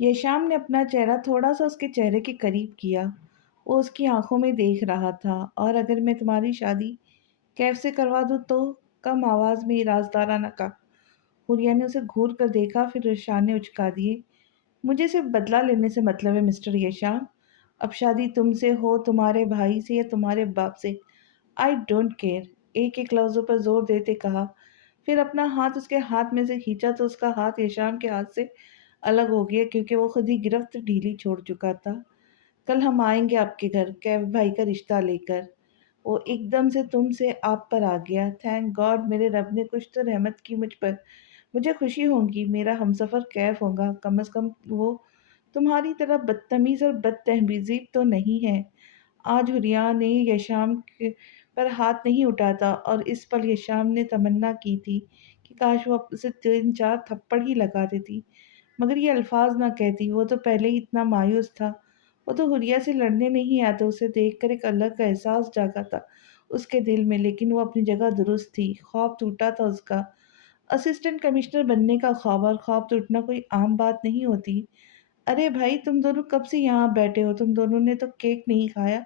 یہ شام نے اپنا چہرہ تھوڑا سا اس کے چہرے کے قریب کیا۔ وہ اس کی آنکھوں میں دیکھ رہا تھا۔ اور اگر میں تمہاری شادی کیف سے کروا دوں تو؟ کم آواز میں رازدارانہ کہا۔ حوریہ نے اسے گھور کر دیکھا، پھر رشانے اچکا دیے۔ مجھے صرف بدلہ لینے سے مطلب ہے مسٹر یشام۔ اب شادی تم سے ہو، تمہارے بھائی سے یا تمہارے باپ سے، آئی ڈونٹ کیئر۔ ایک ایک لفظوں پر زور دیتے کہا، پھر اپنا ہاتھ اس کے ہاتھ میں سے کھینچا تو اس کا ہاتھ یشام کے ہاتھ سے الگ ہو گیا، کیونکہ وہ خود ہی گرفت ڈھیلی چھوڑ چکا تھا۔ کل ہم آئیں گے آپ کے گھر کیف بھائی کا رشتہ لے کر۔ وہ ایک دم سے تم سے آپ پر آ گیا۔ تھینک گاڈ، میرے رب نے کچھ تو رحمت کی مجھ پر۔ مجھے خوشی ہوگی، میرا ہمسفر کیف ہوگا۔ کم از کم وہ تمہاری طرح بدتمیز اور بد تہذیب تو نہیں ہے۔ آج حوریہ نے یشام پر ہاتھ نہیں اٹھاتا، اور اس پل یشام نے تمنا کی تھی کہ کاش وہ اسے 3 4 تھپڑ ہی لگا دیتی، مگر یہ الفاظ نہ کہتی۔ وہ تو پہلے ہی اتنا مایوس تھا۔ وہ تو حوریہ سے لڑنے نہیں آتا، اسے دیکھ کر ایک الگ کا احساس جاگا تھا اس کے دل میں، لیکن وہ اپنی جگہ درست تھی۔ خواب ٹوٹا تھا اس کا، اسسٹنٹ کمشنر بننے کا خواب، اور خواب ٹوٹنا کوئی عام بات نہیں ہوتی۔ ارے بھائی، تم دونوں کب سے یہاں بیٹھے ہو؟ تم دونوں نے تو کیک نہیں کھایا،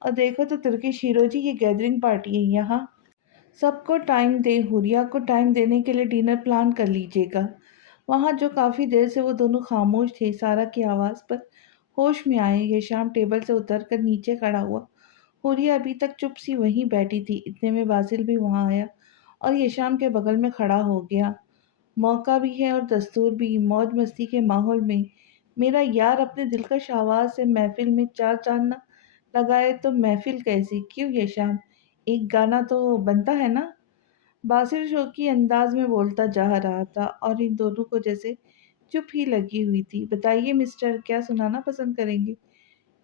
اور دیکھو تو ترکش ہیرو جی، یہ گیدرنگ پارٹی ہے یہاں۔ سب کو ٹائم دے، حوریہ کو ٹائم دینے کے لیے ڈنر پلان کر لیجیے گا۔ وہاں جو کافی دیر سے وہ دونوں خاموش تھے، سارا کی آواز پر ہوش میں آئے۔ یہ شام ٹیبل سے اتر کر نیچے کھڑا ہوا۔ حوریہ ابھی تک چپ سی وہیں بیٹھی تھی، اتنے میں باسل بھی وہاں آیا اور یہ شام کے بغل میں کھڑا ہو گیا۔ موقع بھی ہے اور دستور بھی، موج مستی کے ماحول میں میرا یار اپنے دلکش آواز سے محفل میں 4 چاند نہ لگائے تو محفل کیسی؟ کیوں یہ شام، ایک گانا تو بنتا ہے نا؟ باسل شوقی انداز میں بولتا جا رہا تھا، اور ان دونوں کو جیسے چپ ہی لگی ہوئی تھی۔ بتائیے مسٹر، کیا سنانا پسند کریں گے؟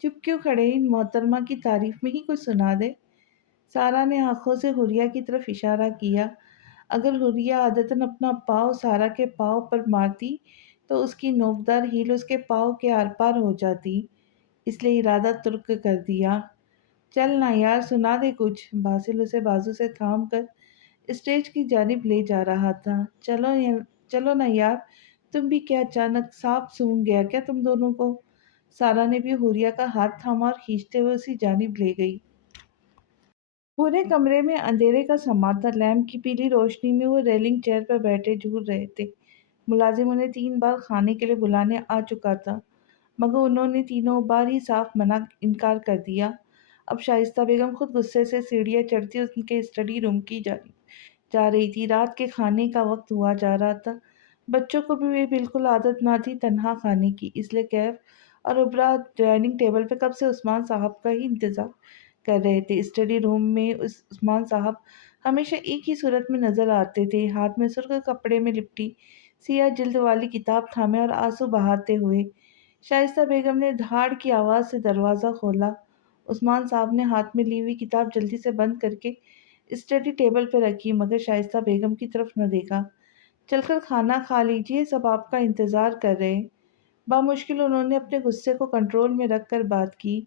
چپ کیوں کھڑے؟ ان محترمہ کی تعریف میں ہی کچھ سنا دے۔ سارا نے آنکھوں سے حوریہ کی طرف اشارہ کیا۔ اگر حوریہ عادتاً اپنا پاؤں سارا کے پاؤں پر مارتی تو اس کی نوکدار ہیل اس کے پاؤں کے آر پار ہو جاتی، اس لیے ارادہ ترک کر دیا۔ چل نا یار، سنا دے کچھ۔ باسل اسے بازو سے تھام کر اسٹیج کی جانب لے جا رہا تھا۔ چلو نا یار، تم بھی، کیا اچانک سانپ سونگھ گیا کیا تم دونوں کو؟ سارا نے بھی حوریہ کا ہاتھ تھاما اور کھینچتے ہوئے اسی جانب لے گئی۔ پورے کمرے میں اندھیرے کا سما تھا۔ لیمپ کی پیلی روشنی میں وہ ریلنگ چیئر پر بیٹھے جھول رہے تھے۔ ملازم انہیں 3 بار کھانے کے لیے بلانے آ چکا تھا، مگر انہوں نے تینوں بار ہی صاف انکار کر دیا۔ اب شائستہ بیگم خود غصے سے سیڑھیاں چڑھتی ان کے اسٹڈی روم کی جانب جا رہی تھی۔ رات کے کھانے کا وقت ہوا جا رہا تھا۔ بچوں کو بھی بالکل عادت نہ تھی تنہا کھانے کی، اس لیے کیف اور ابرا ڈائننگ ٹیبل پہ کب سے عثمان صاحب کا ہی انتظار کر رہے تھے۔ اسٹڈی روم میں عثمان صاحب ہمیشہ ایک ہی صورت میں نظر آتے تھے، ہاتھ میں سرخ کپڑے میں لپٹی سیاہ جلد والی کتاب تھامے اور آنسو بہاتے ہوئے۔ شائستہ بیگم نے دھاڑ کی آواز سے دروازہ کھولا۔ عثمان صاحب نے ہاتھ میں لی ہوئی کتاب جلدی سے بند کر کے اسٹڈی ٹیبل پہ رکھی، مگر شائستہ بیگم کی طرف نہ دیکھا۔ چل کر کھانا کھا لیجیے، سب آپ کا انتظار کر رہے۔ بامشکل انہوں نے اپنے غصے کو کنٹرول میں رکھ کر بات کی۔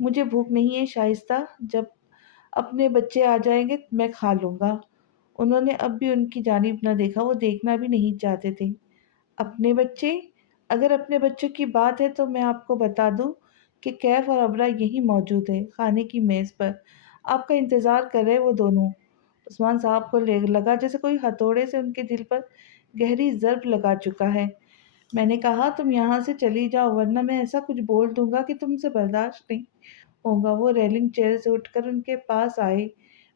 مجھے بھوک نہیں ہے شائستہ، جب اپنے بچے آ جائیں گے میں کھا لوں گا۔ انہوں نے اب بھی ان کی جانب نہ دیکھا، وہ دیکھنا بھی نہیں چاہتے تھے۔ اپنے بچے؟ اگر اپنے بچوں کی بات ہے تو میں آپ کو بتا دوں کہ کیف اور ابرا یہی موجود ہے، کھانے کی میز پر آپ کا انتظار کر رہے وہ دونوں۔ عثمان صاحب کو لگا جیسے کوئی ہتھوڑے سے ان کے دل پر گہری ضرب لگا چکا ہے۔ میں نے کہا تم یہاں سے چلی جاؤ، ورنہ میں ایسا کچھ بول دوں گا کہ تم سے برداشت نہیں ہوگا۔ وہ ریلنگ چیئر سے اٹھ کر ان کے پاس آئے،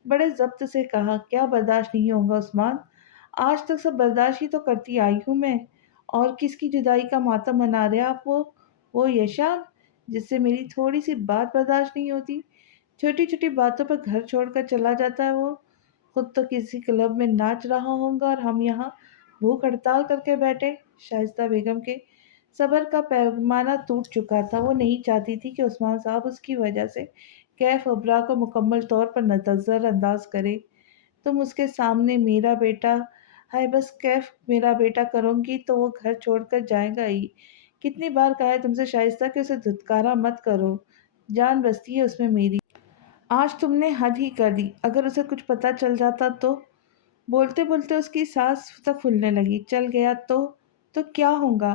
بڑے ضبط سے کہا، کیا برداشت نہیں ہوگا عثمان؟ آج تک سب برداشت ہی تو کرتی آئی ہوں میں۔ اور کس کی جدائی کا ماتم منا رہے آپ؟ وہ یشام، جس سے میری تھوڑی سی بات برداشت نہیں ہوتی، چھوٹی چھوٹی باتوں پر گھر چھوڑ کر چلا جاتا ہے۔ وہ خود تو کسی کلب میں ناچ رہا ہوگا اور ہم یہاں بھوک ہڑتال کر کے بیٹھے۔ شائستہ بیگم کے صبر کا پیمانہ ٹوٹ چکا تھا۔ وہ نہیں چاہتی تھی کہ عثمان صاحب اس کی وجہ سے کیف ابرا کو مکمل طور پر نظر انداز کرے۔ تم اس کے سامنے میرا بیٹا، ہائے بس کیف میرا بیٹا کرو گی تو وہ گھر چھوڑ کر جائے گا ہی۔ کتنی بار کہا ہے تم سے شائستہ کہ اسے دھتکارا مت کرو، جان بستی ہے اس میں میری۔ آج تم نے حد ہی کر دی۔ اگر اسے کچھ پتہ چل جاتا تو؟ بولتے بولتے اس کی سانس تک پھولنے لگی۔ چل گیا تو کیا ہوگا؟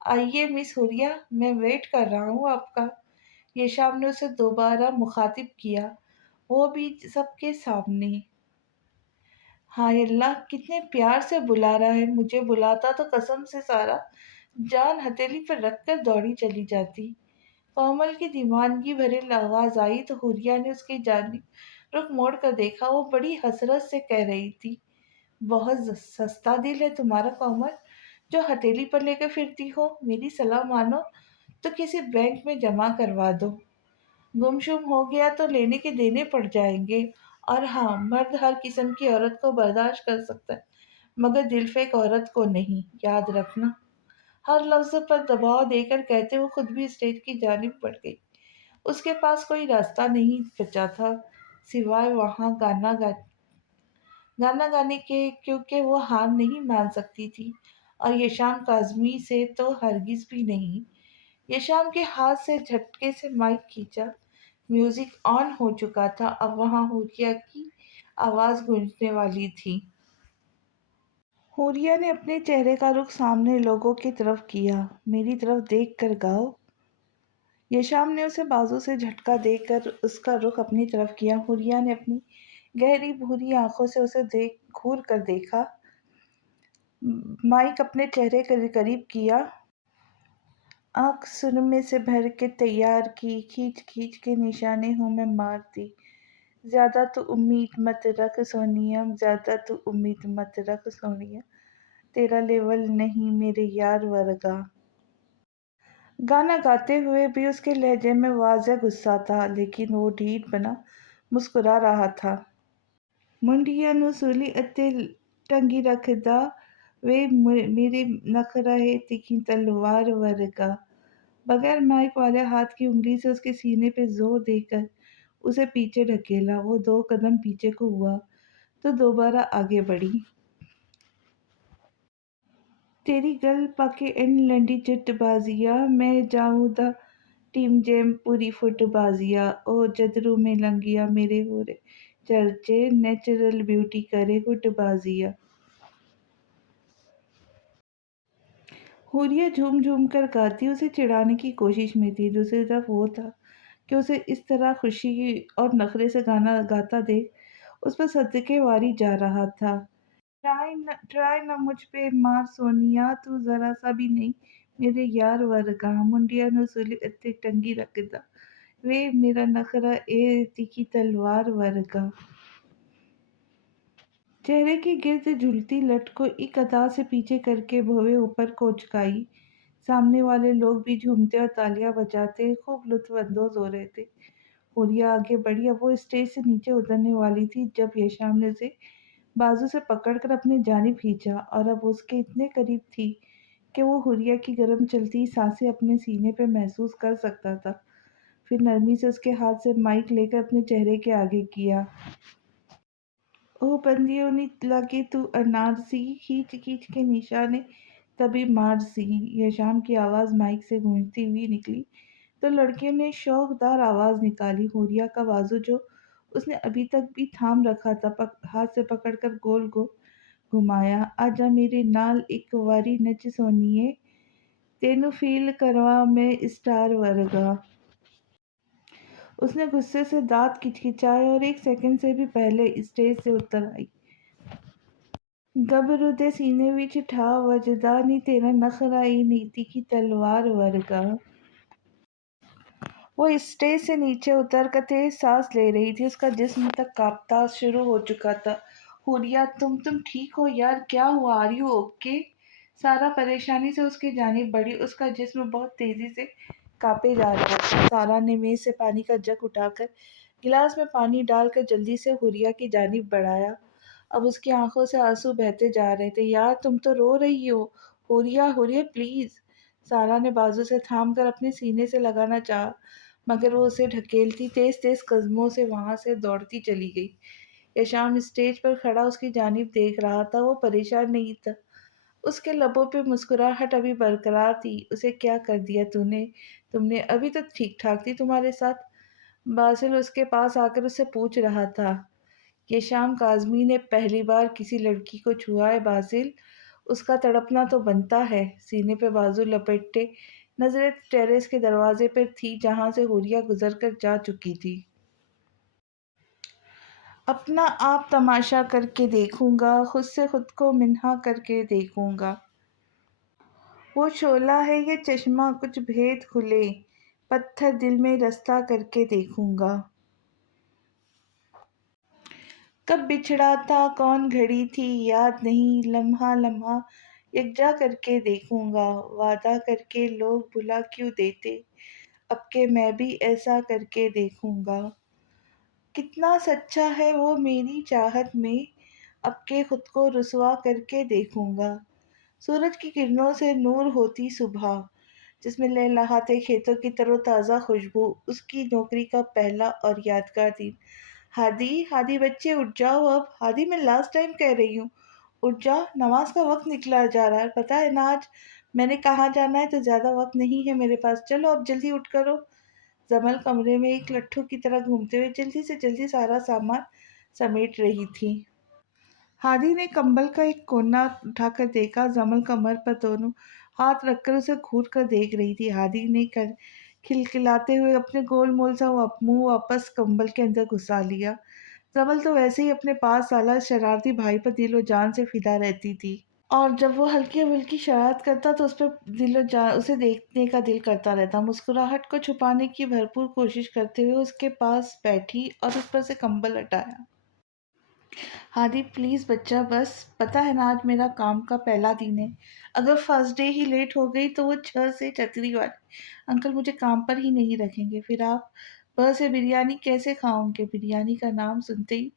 آئیے مس ہوریا، میں ویٹ کر رہا ہوں آپ کا۔ یہ شام نے اسے دوبارہ مخاطب کیا، وہ بھی سب کے سامنے۔ ہائے اللہ، کتنے پیار سے بلا رہا ہے، مجھے بلاتا تو قسم سے سارا جان ہتھیلی پر رکھ کر دوڑی چلی جاتی۔ کومل کی دیوانگی بھری آواز آئی تو حوریا نے اس کی جانب رخ موڑ کر دیکھا۔ وہ بڑی حسرت سے کہہ رہی تھی، بہت سستا دل ہے تمہارا کومل، جو ہتھیلی پر لے کر پھرتی ہو۔ میری صلاح مانو تو کسی بینک میں جمع کروا دو، گمشم ہو گیا تو لینے کے دینے پڑ جائیں گے۔ اور ہاں، مرد ہر قسم کی عورت کو برداشت کر سکتا ہے مگر دل فیک عورت کو نہیں، یاد رکھنا۔ ہر لفظ پر دباؤ دے کر کہتے وہ خود بھی اسٹیج کی جانب بڑھ گئی۔ اس کے پاس کوئی راستہ نہیں بچا تھا سوائے وہاں گانا گانے کے، کیونکہ وہ ہار نہیں مان سکتی تھی، اور یہ شام کاظمی سے تو ہرگز بھی نہیں۔ یہ شام کے ہاتھ سے جھٹکے سے مائک کھینچا، میوزک آن ہو چکا تھا، اب وہاں حوریا کی آواز گونجنے والی تھی۔ حوریا نے اپنے چہرے کا رخ سامنے لوگوں کی طرف کیا، میری طرف دیکھ کر گاؤ۔ یہ شام نے اسے بازو سے جھٹکا دے کر اس کا رخ اپنی طرف کیا۔ حوریا نے اپنی گہری بھوری آنکھوں سے اسے گھور کر دیکھا، مائک اپنے چہرے کے قریب کیا، آنکھ سرمے سے بھر کے تیار کی، کھینچ کھینچ کے نشانے ہوں میں مار دی۔ زیادہ تو امید مت رکھ سونیا، زیادہ تو امید مت رکھ سونیا، تیرا لیول نہیں میرے یار ورگا۔ گانا گاتے ہوئے بھی اس کے لہجے میں واضح غصہ تھا، لیکن وہ ڈھیٹ بنا مسکرا رہا تھا۔ منڈیا نو سولی اتے ٹنگی رکھدا، وے میرے نخرا ہے تیکھی تلوار ورگا۔ بغیر مائک والے ہاتھ کی انگلی سے اس کے سینے پہ زور دے کر اسے پیچھے ڈھکیلا۔ وہ 2 قدم پیچھے کو ہوا تو دوبارہ آگے بڑھی۔ تیری گل پاکے این لنڈی جٹ بازیا، میں جاؤں دا ٹیم جیم پوری فٹ بازیا، او جدرو میں لنگیا میرے ہورے چرچے، نیچرل بیوٹی کرے ہٹ بازیا۔ حوریا جھوم جھوم کر گاتی اسے چڑھانے کی کوشش میں تھی۔ دوسری طرف وہ تھا کہ اسے اس طرح خوشی اور نخرے سے گانا گاتا دیکھ اس پر صدقے واری جا رہا تھا۔ ٹرائی نہ مجھ پہ مار سونیا، تو ذرا سا بھی نہیں میرے یار ورگا۔ منڈیا نو سولی اتے ٹنگی رکھدا، وے میرا نخرا اے تیکھی تلوار ورگا۔ چہرے کے گرد جھولتی لٹ کو ایک ادا سے پیچھے کر کے بھوے اوپر کو اچکائی۔ سامنے والے لوگ بھی جھومتے اور تالیاں بجاتے خوب لطف اندوز ہو رہے تھے۔ حوریا آگے بڑھی، اب وہ اسٹیج سے نیچے اترنے والی تھی جب یشام نے اسے بازو سے پکڑ کر اپنی جانب کھینچا، اور اب اس کے اتنے قریب تھی کہ وہ حوریا کی گرم چلتی سانسیں اپنے سینے پہ محسوس کر سکتا تھا۔ پھر نرمی سے اس کے ہاتھ سے مائک لے کر اپنے چہرے کے آگے کیا۔ او بندیوں نی لگے تو انارسی، کھینچ کھینچ کے نشانے تبھی مارسی۔ یشام کی آواز مائک سے گونجتی ہوئی نکلی تو لڑکیوں نے شوقدار آواز نکالی۔ حوریا کا بازو جو اس نے ابھی تک بھی تھام رکھا تھا ہاتھ سے پکڑ کر گول گول گھمایا۔ آجا میرے نال ایک واری نچ سونیے، تینوں فیل کرواں میں اسٹار ورگا۔ اس نے غصے سے دانت کھچکھچائے اور 1 سیکنڈ سے بھی پہلے اسٹیج سے اتر آئی۔ گبرو دے سینے وچ ٹھا وجدا، نی تیرا نخرا اے نی تیکھی تلوار ورگا۔ وہ اسٹیج سے نیچے اتر کر تیز سانس لے رہی تھی، اس کا جسم تک کانپنا شروع ہو چکا تھا۔ حوریا، تم ٹھیک ہو یار، کیا ہوا، آر یو اوکے؟ سارا پریشانی سے اس کی جانب بڑھی، اس کا جسم بہت تیزی سے کانپے جا رہا تھا۔ سارا نے میز سے پانی کا جگ اٹھا کر گلاس میں پانی ڈال کر جلدی سے حوریا کی جانب بڑھایا۔ اب اس کی آنکھوں سے آنسو بہتے جا رہے تھے۔ یار تم تو رو رہی ہو، حوریا پلیز۔ سارا نے بازو سے تھام کر اپنے سینے سے لگانا چاہا مگر وہ اسے ڈھکیلتی تیز تیز قدموں سے وہاں سے دوڑتی چلی گئی۔ یشام اسٹیج پر کھڑا اس کی جانب دیکھ رہا تھا، وہ پریشان نہیں تھا، اس کے لبوں پہ مسکراہٹ ابھی برقرار تھی۔ اسے کیا کر دیا تم نے، ابھی تو ٹھیک ٹھاک تھی تمہارے ساتھ۔ باسل اس کے پاس آ کر اس سے پوچھ رہا تھا۔ یشام کاظمی نے پہلی بار کسی لڑکی کو چھوا ہے باسل؟ اس کا تڑپنا تو بنتا ہے۔ سینے پہ بازو لپیٹے نظریں ٹیریس کے دروازے پر تھی جہاں سے حوریہ گزر کر جا چکی تھی۔ اپنا آپ تماشا کر کے دیکھوں گا، خود سے خود کو منہا کر کے دیکھوں گا۔ وہ شعلہ ہے یہ چشمہ کچھ بھید کھلے، پتھر دل میں رستہ کر کے دیکھوں گا۔ کب بچھڑا تھا کون گھڑی تھی یاد نہیں، لمحہ لمحہ یکجا کر کے دیکھوں گا۔ وعدہ کر کے لوگ بھلا کیوں دیتے، اب کہ میں بھی ایسا کر کے دیکھوں گا۔ کتنا سچا ہے وہ میری چاہت میں، اب کہ خود کو رسوا کر کے دیکھوں گا۔ سورج کی کرنوں سے نور ہوتی صبح، جس میں لہلہاتے کھیتوں کی تر و تازہ خوشبو، اس کی نوکری کا پہلا اور یادگار دن۔ ہادی ہادی بچے اٹھ جاؤ اب، ہادی میں لاسٹ ٹائم کہہ رہی ہوں، اٹھ جا، نماز کا وقت نکلا جا رہا ہے، پتہ ہے نا آج میں نے کہاں جانا ہے، تو زیادہ وقت نہیں ہے میرے پاس، چلو اب جلدی اٹھ کرو۔ زمل کمرے میں ایک لٹھو کی طرح گھومتے ہوئے جلدی سے جلدی سارا سامان سمیٹ رہی تھی۔ ہادی نے کمبل کا ایک کونا اٹھا کر دیکھا، زمل کمر پر دونوں ہاتھ رکھ کر اسے گھور کر دیکھ رہی تھی۔ ہادی نے کھلکھلاتے ہوئے اپنے گول مول سا منہ واپس کمبل کے اندر گھسا لیا۔ زمل تو ویسے ہی اپنے 5 سالہ شرارتی بھائی پر دل و جان سے فدا رہتی تھی، اور جب وہ ہلکی پھلکی شرارت کرتا تو اس پہ دل و جان اسے دیکھنے کا دل کرتا رہتا۔ مسکراہٹ کو چھپانے کی بھرپور کوشش کرتے ہوئے اس کے پاس بیٹھی اور اس پر سے کمبل ہٹایا۔ ہادی پلیز بچہ بس، پتہ ہے نا آج میرا کام کا پہلا دن ہے، اگر فرسٹ ڈے ہی لیٹ ہو گئی تو وہ 6 سے چھتری والے انکل مجھے کام پر ہی نہیں رکھیں گے، پھر آپ سے بریانی کیسے کھاؤں گے؟ بریانی کا نام سنتے ہی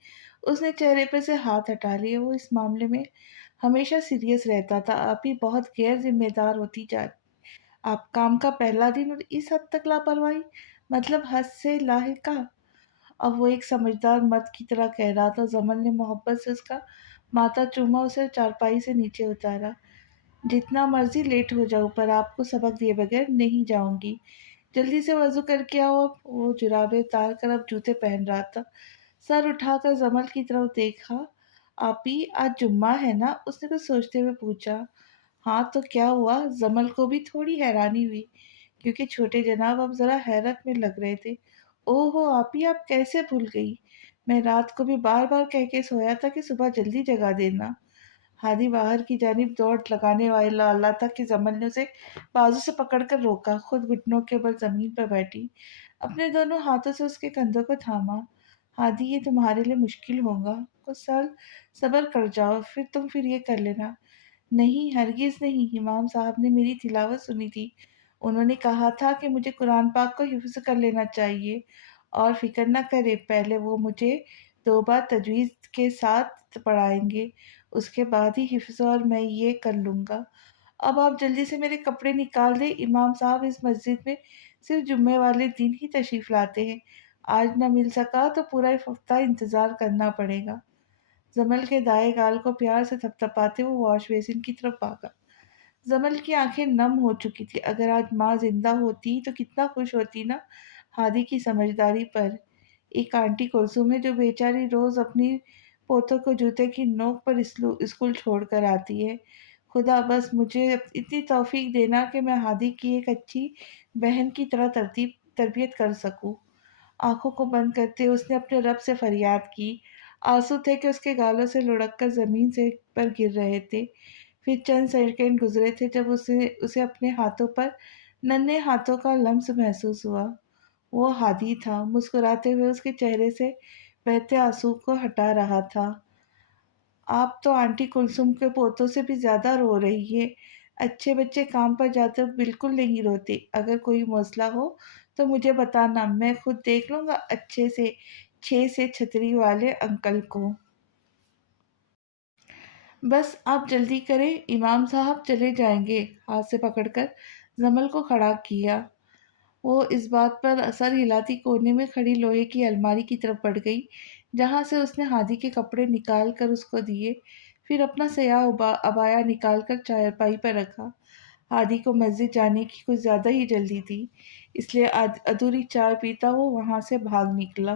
اس نے چہرے پر سے ہاتھ ہٹا لیے۔ وہ اس معاملے میں ہمیشہ سیریس رہتا تھا، آپ ہی بہت غیر ذمہ دار ہوتی جا رہی، آپ کام کا پہلا دن اور اس حد تک لاپرواہی، مطلب حد سے لاحقہ۔ اب وہ ایک سمجھدار مرد کی طرح کہہ رہا تھا۔ زمن نے محبت سے اس کا ماتھا چوما، اسے چارپائی سے نیچے اتارا۔ جتنا مرضی لیٹ ہو جاؤ پر آپ کو سبق دیے بغیر نہیں جاؤں گی، جلدی سے وضو کر کے آؤ۔ اب وہ جرابیں اتار کر اب جوتے پہن رہا تھا، سر اٹھا کر زمل کی طرف دیکھا۔ آپی آج جمعہ ہے نا؟ اس نے کچھ سوچتے ہوئے پوچھا۔ ہاں تو کیا ہوا؟ زمل کو بھی تھوڑی حیرانی ہوئی، کیونکہ چھوٹے جناب اب ذرا حیرت میں لگ رہے تھے۔ اوہ ہو آپی آپ کیسے بھول گئی، میں رات کو بھی بار بار کہہ کے سویا تھا کہ صبح جلدی جگا دینا۔ ہادی باہر کی جانب دوڑ لگانے والا تھا کہ زمل نے اسے بازو سے پکڑ کر روکا، خود گھٹنوں کے بل زمین پر بیٹھی، اپنے دونوں ہاتھوں سے اس کے کندھوں کو تھاما۔ ہادی یہ تمہارے لیے مشکل ہوگا، کچھ سال صبر کر جاؤ، پھر یہ کر لینا۔ نہیں ہرگز نہیں، امام صاحب نے میری تلاوت سنی تھی، انہوں نے کہا تھا کہ مجھے قرآن پاک کو حفظ کر لینا چاہیے، اور فکر نہ کرے، پہلے وہ مجھے 2 بار تجویز کے ساتھ پڑھائیں گے، اس کے بعد ہی حفظ، اور میں یہ کر لوں گا۔ اب آپ جلدی سے میرے کپڑے نکال دیں، امام صاحب اس مسجد میں صرف جمعے والے دن ہی تشریف لاتے ہیں، آج نہ مل سکا تو پورا ہفتہ انتظار کرنا پڑے گا۔ زمل کے دائیں گال کو پیار سے تھپتھپاتے وہ واش بیسن کی طرف بھاگا۔ زمل کی آنکھیں نم ہو چکی تھی، اگر آج ماں زندہ ہوتی تو کتنا خوش ہوتی نا ہادی کی سمجھداری پر۔ ایک آنٹی کلثوم ہے جو بیچاری روز اپنی پوتوں کو جوتے کی نوک پر اسکول چھوڑ کر آتی ہے، خدا بس مجھے اتنی توفیق دینا کہ میں ہادی کی ایک اچھی بہن کی طرح تربیت کر سکوں۔ آنکھوں کو بند کرتے اس نے اپنے رب سے فریاد کی، آنسو تھے کہ اس کے گالوں سے لڑک کر زمین سے پر گر رہے تھے۔ پھر چند سیکنڈ گزرے تھے جب اسے اپنے ہاتھوں پر ننھے ہاتھوں کا لمس محسوس ہوا۔ وہ ہادی تھا، مسکراتے ہوئے اس کے چہرے سے بہتے آنسو کو ہٹا رہا تھا۔ آپ تو آنٹی کلثوم کے پوتوں سے بھی زیادہ رو رہی ہے، اچھے بچے کام پر جاتے وقت بالکل نہیں روتے، اگر کوئی مسئلہ ہو تو مجھے بتانا، میں خود دیکھ لوں گا اچھے سے 6 سے چھتری والے انکل کو۔ بس آپ جلدی کریں، امام صاحب چلے جائیں گے۔ ہاتھ سے پکڑ کر زمل کو کھڑا کیا، وہ اس بات پر سر ہلاتی کونے میں کھڑی لوہے کی الماری کی طرف بڑھ گئی جہاں سے اس نے ہادی کے کپڑے نکال کر اس کو دیے، پھر اپنا سیاہ عبایا نکال کر چارپائی پر رکھا۔ ہادی کو مسجد جانے کی کچھ زیادہ ہی جلدی تھی، اس لیے ادھوری چائے پیتا وہ وہاں سے بھاگ نکلا۔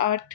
8।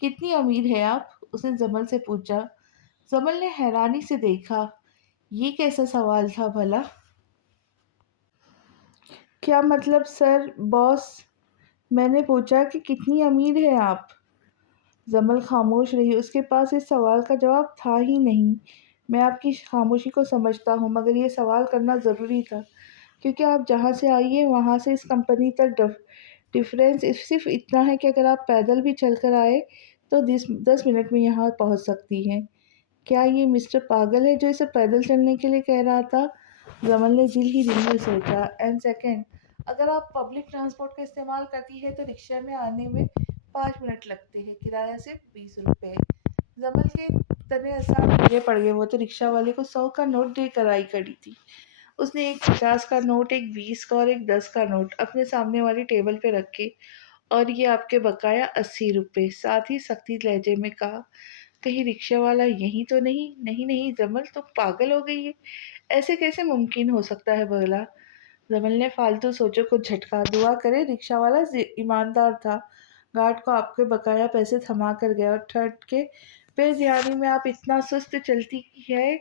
کتنی امیر ہے آپ؟ اس نے زمل سے پوچھا۔ زمل نے حیرانی سے دیکھا۔ یہ کیسا سوال تھا بھلا؟ کیا مطلب سر باس؟ میں نے پوچھا کہ کتنی امیر ہے آپ؟ زمل خاموش رہی۔ اس کے پاس اس سوال کا جواب تھا ہی نہیں۔ میں آپ کی خاموشی کو سمجھتا ہوں، مگر یہ سوال کرنا ضروری تھا کیونکہ آپ جہاں سے آئی ہیں وہاں سے اس کمپنی تک ڈفرینس صرف اتنا ہے کہ اگر آپ پیدل بھی چل کر آئے تو 10 منٹ میں یہاں پہنچ سکتی ہیں۔ کیا یہ مسٹر پاگل ہے جو اسے پیدل چلنے کے لیے کہہ رہا تھا؟ زمل نے دل ہی دل میں سوچا۔ اینڈ سیکنڈ، اگر آپ پبلک ٹرانسپورٹ کا استعمال کرتی ہے تو رکشہ میں آنے میں 5 منٹ لگتے ہیں، کرایہ صرف 20 روپے۔ زمل کے تنے آسان ڈھیلے پڑ گئے۔ وہ تو رکشہ والے کو 100 کا نوٹ دے کر آئی کھڑی تھی۔ اس نے ایک 50 کا نوٹ، ایک 20 کا اور ایک 10 کا نوٹ اپنے سامنے والی ٹیبل پہ رکھے۔ اور یہ آپ کے بقایا 80 روپے، ساتھ ہی سختی لہجے میں کہا۔ کہیں رکشہ والا یہی تو نہیں؟ نہیں نہیں زمل، تم پاگل ہو گئی ہے، ایسے کیسے ممکن ہو سکتا ہے بھلا؟ زمل نے فالتو سوچوں کو جھٹکا۔ دعا کرے رکشہ والا ایماندار تھا، گارڈ کو آپ کے بقایا پیسے تھما کر گیا۔ اور تھرڈ کے پھر دیہانی میں آپ اتنا سست چلتی ہے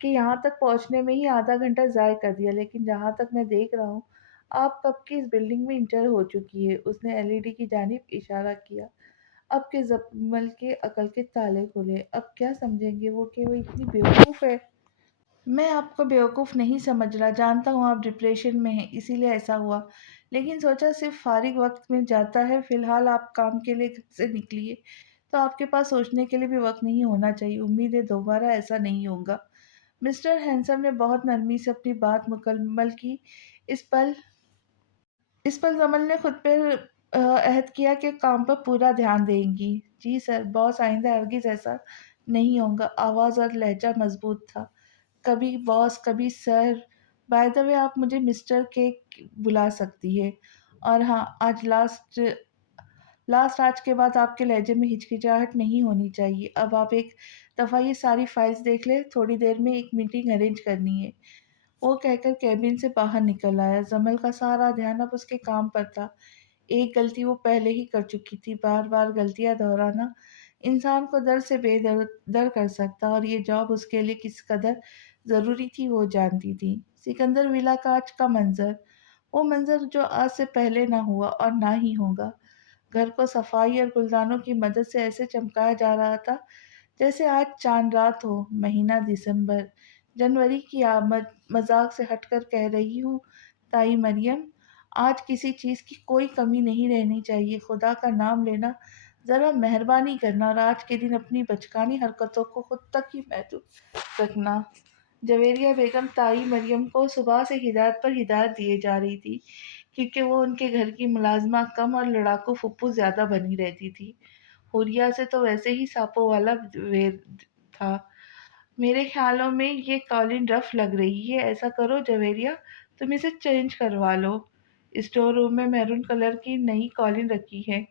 کہ یہاں تک پہنچنے میں ہی آدھا گھنٹہ ضائع کر دیا، لیکن جہاں تک میں دیکھ رہا ہوں آپ کب کی اس بلڈنگ میں انٹر ہو چکی ہے۔ اس نے LED کی جانب اشارہ کیا۔ اب کے زمل کے عقل کے تالے کھلے۔ اب کیا سمجھیں گے وہ کہ وہ اتنی بیوقوف ہے؟ میں آپ کو بیوقوف نہیں سمجھ رہا، جانتا ہوں آپ ڈپریشن میں ہیں اسی لیے ایسا ہوا، لیکن سوچا صرف فارغ وقت میں جاتا ہے۔ فی الحال آپ کام کے لیے گھر سے نکلیے تو آپ کے پاس سوچنے کے لیے بھی وقت نہیں ہونا چاہیے۔ امید ہے دوبارہ ایسا نہیں ہوگا۔ مسٹر ہینسم نے بہت نرمی سے اپنی بات مکمل کی۔ اس پل زمل نے خود پر عہد کیا کہ کام پر پورا دھیان دیں گی۔ جی سر باس، آئندہ ہرگز ایسا نہیں ہوگا۔ آواز اور لہجہ مضبوط تھا۔ کبھی باس، کبھی سر، بائی دا وے آپ مجھے مسٹر کے بلا سکتی ہے۔ اور ہاں، آج کے بعد آپ کے لہجے میں ہچکچاہٹ نہیں ہونی چاہیے۔ اب آپ ایک دفعہ یہ ساری فائلز دیکھ لیں، تھوڑی دیر میں ایک میٹنگ ارینج کرنی ہے۔ وہ کہہ کر کیبن سے باہر نکل آیا۔ زمل کا سارا دھیان اب اس کے کام پر تھا۔ ایک غلطی وہ پہلے ہی کر چکی تھی، بار بار غلطیاں دہرانا انسان کو در سے بے در کر سکتا، اور یہ جاب اس کے لیے کس قدر ضروری تھی وہ جانتی تھی۔ سکندر ولا کا آج کا منظر، وہ منظر جو آج سے پہلے نہ ہوا اور نہ ہی ہوگا۔ گھر کو صفائی اور گلدانوں کی مدد سے ایسے چمکایا جا رہا تھا جیسے آج چاند رات ہو۔ مہینہ دسمبر، جنوری کی آمد۔ مذاق سے ہٹ کر کہہ رہی ہوں تائی مریم، آج کسی چیز کی کوئی کمی نہیں رہنی چاہیے۔ خدا کا نام لینا، ذرا مہربانی کرنا، اور آج کے دن اپنی بچکانی حرکتوں کو خود تک ہی محدود رکھنا۔ جویریہ بیگم تائی مریم کو صبح سے ہدایت پر ہدایت دیے جا رہی تھی کیونکہ وہ ان کے گھر کی ملازمہ کم اور لڑاکو پھپھو زیادہ بنی رہتی تھی۔ حوریہ سے تو ویسے ہی سانپوں والا ویر تھا۔ میرے خیالوں میں یہ قالین رف لگ رہی ہے، ایسا کرو جویریہ، تم اسے چینج کروا لو۔ اسٹور روم میں میرون کلر کی نئی قالین رکھی ہے،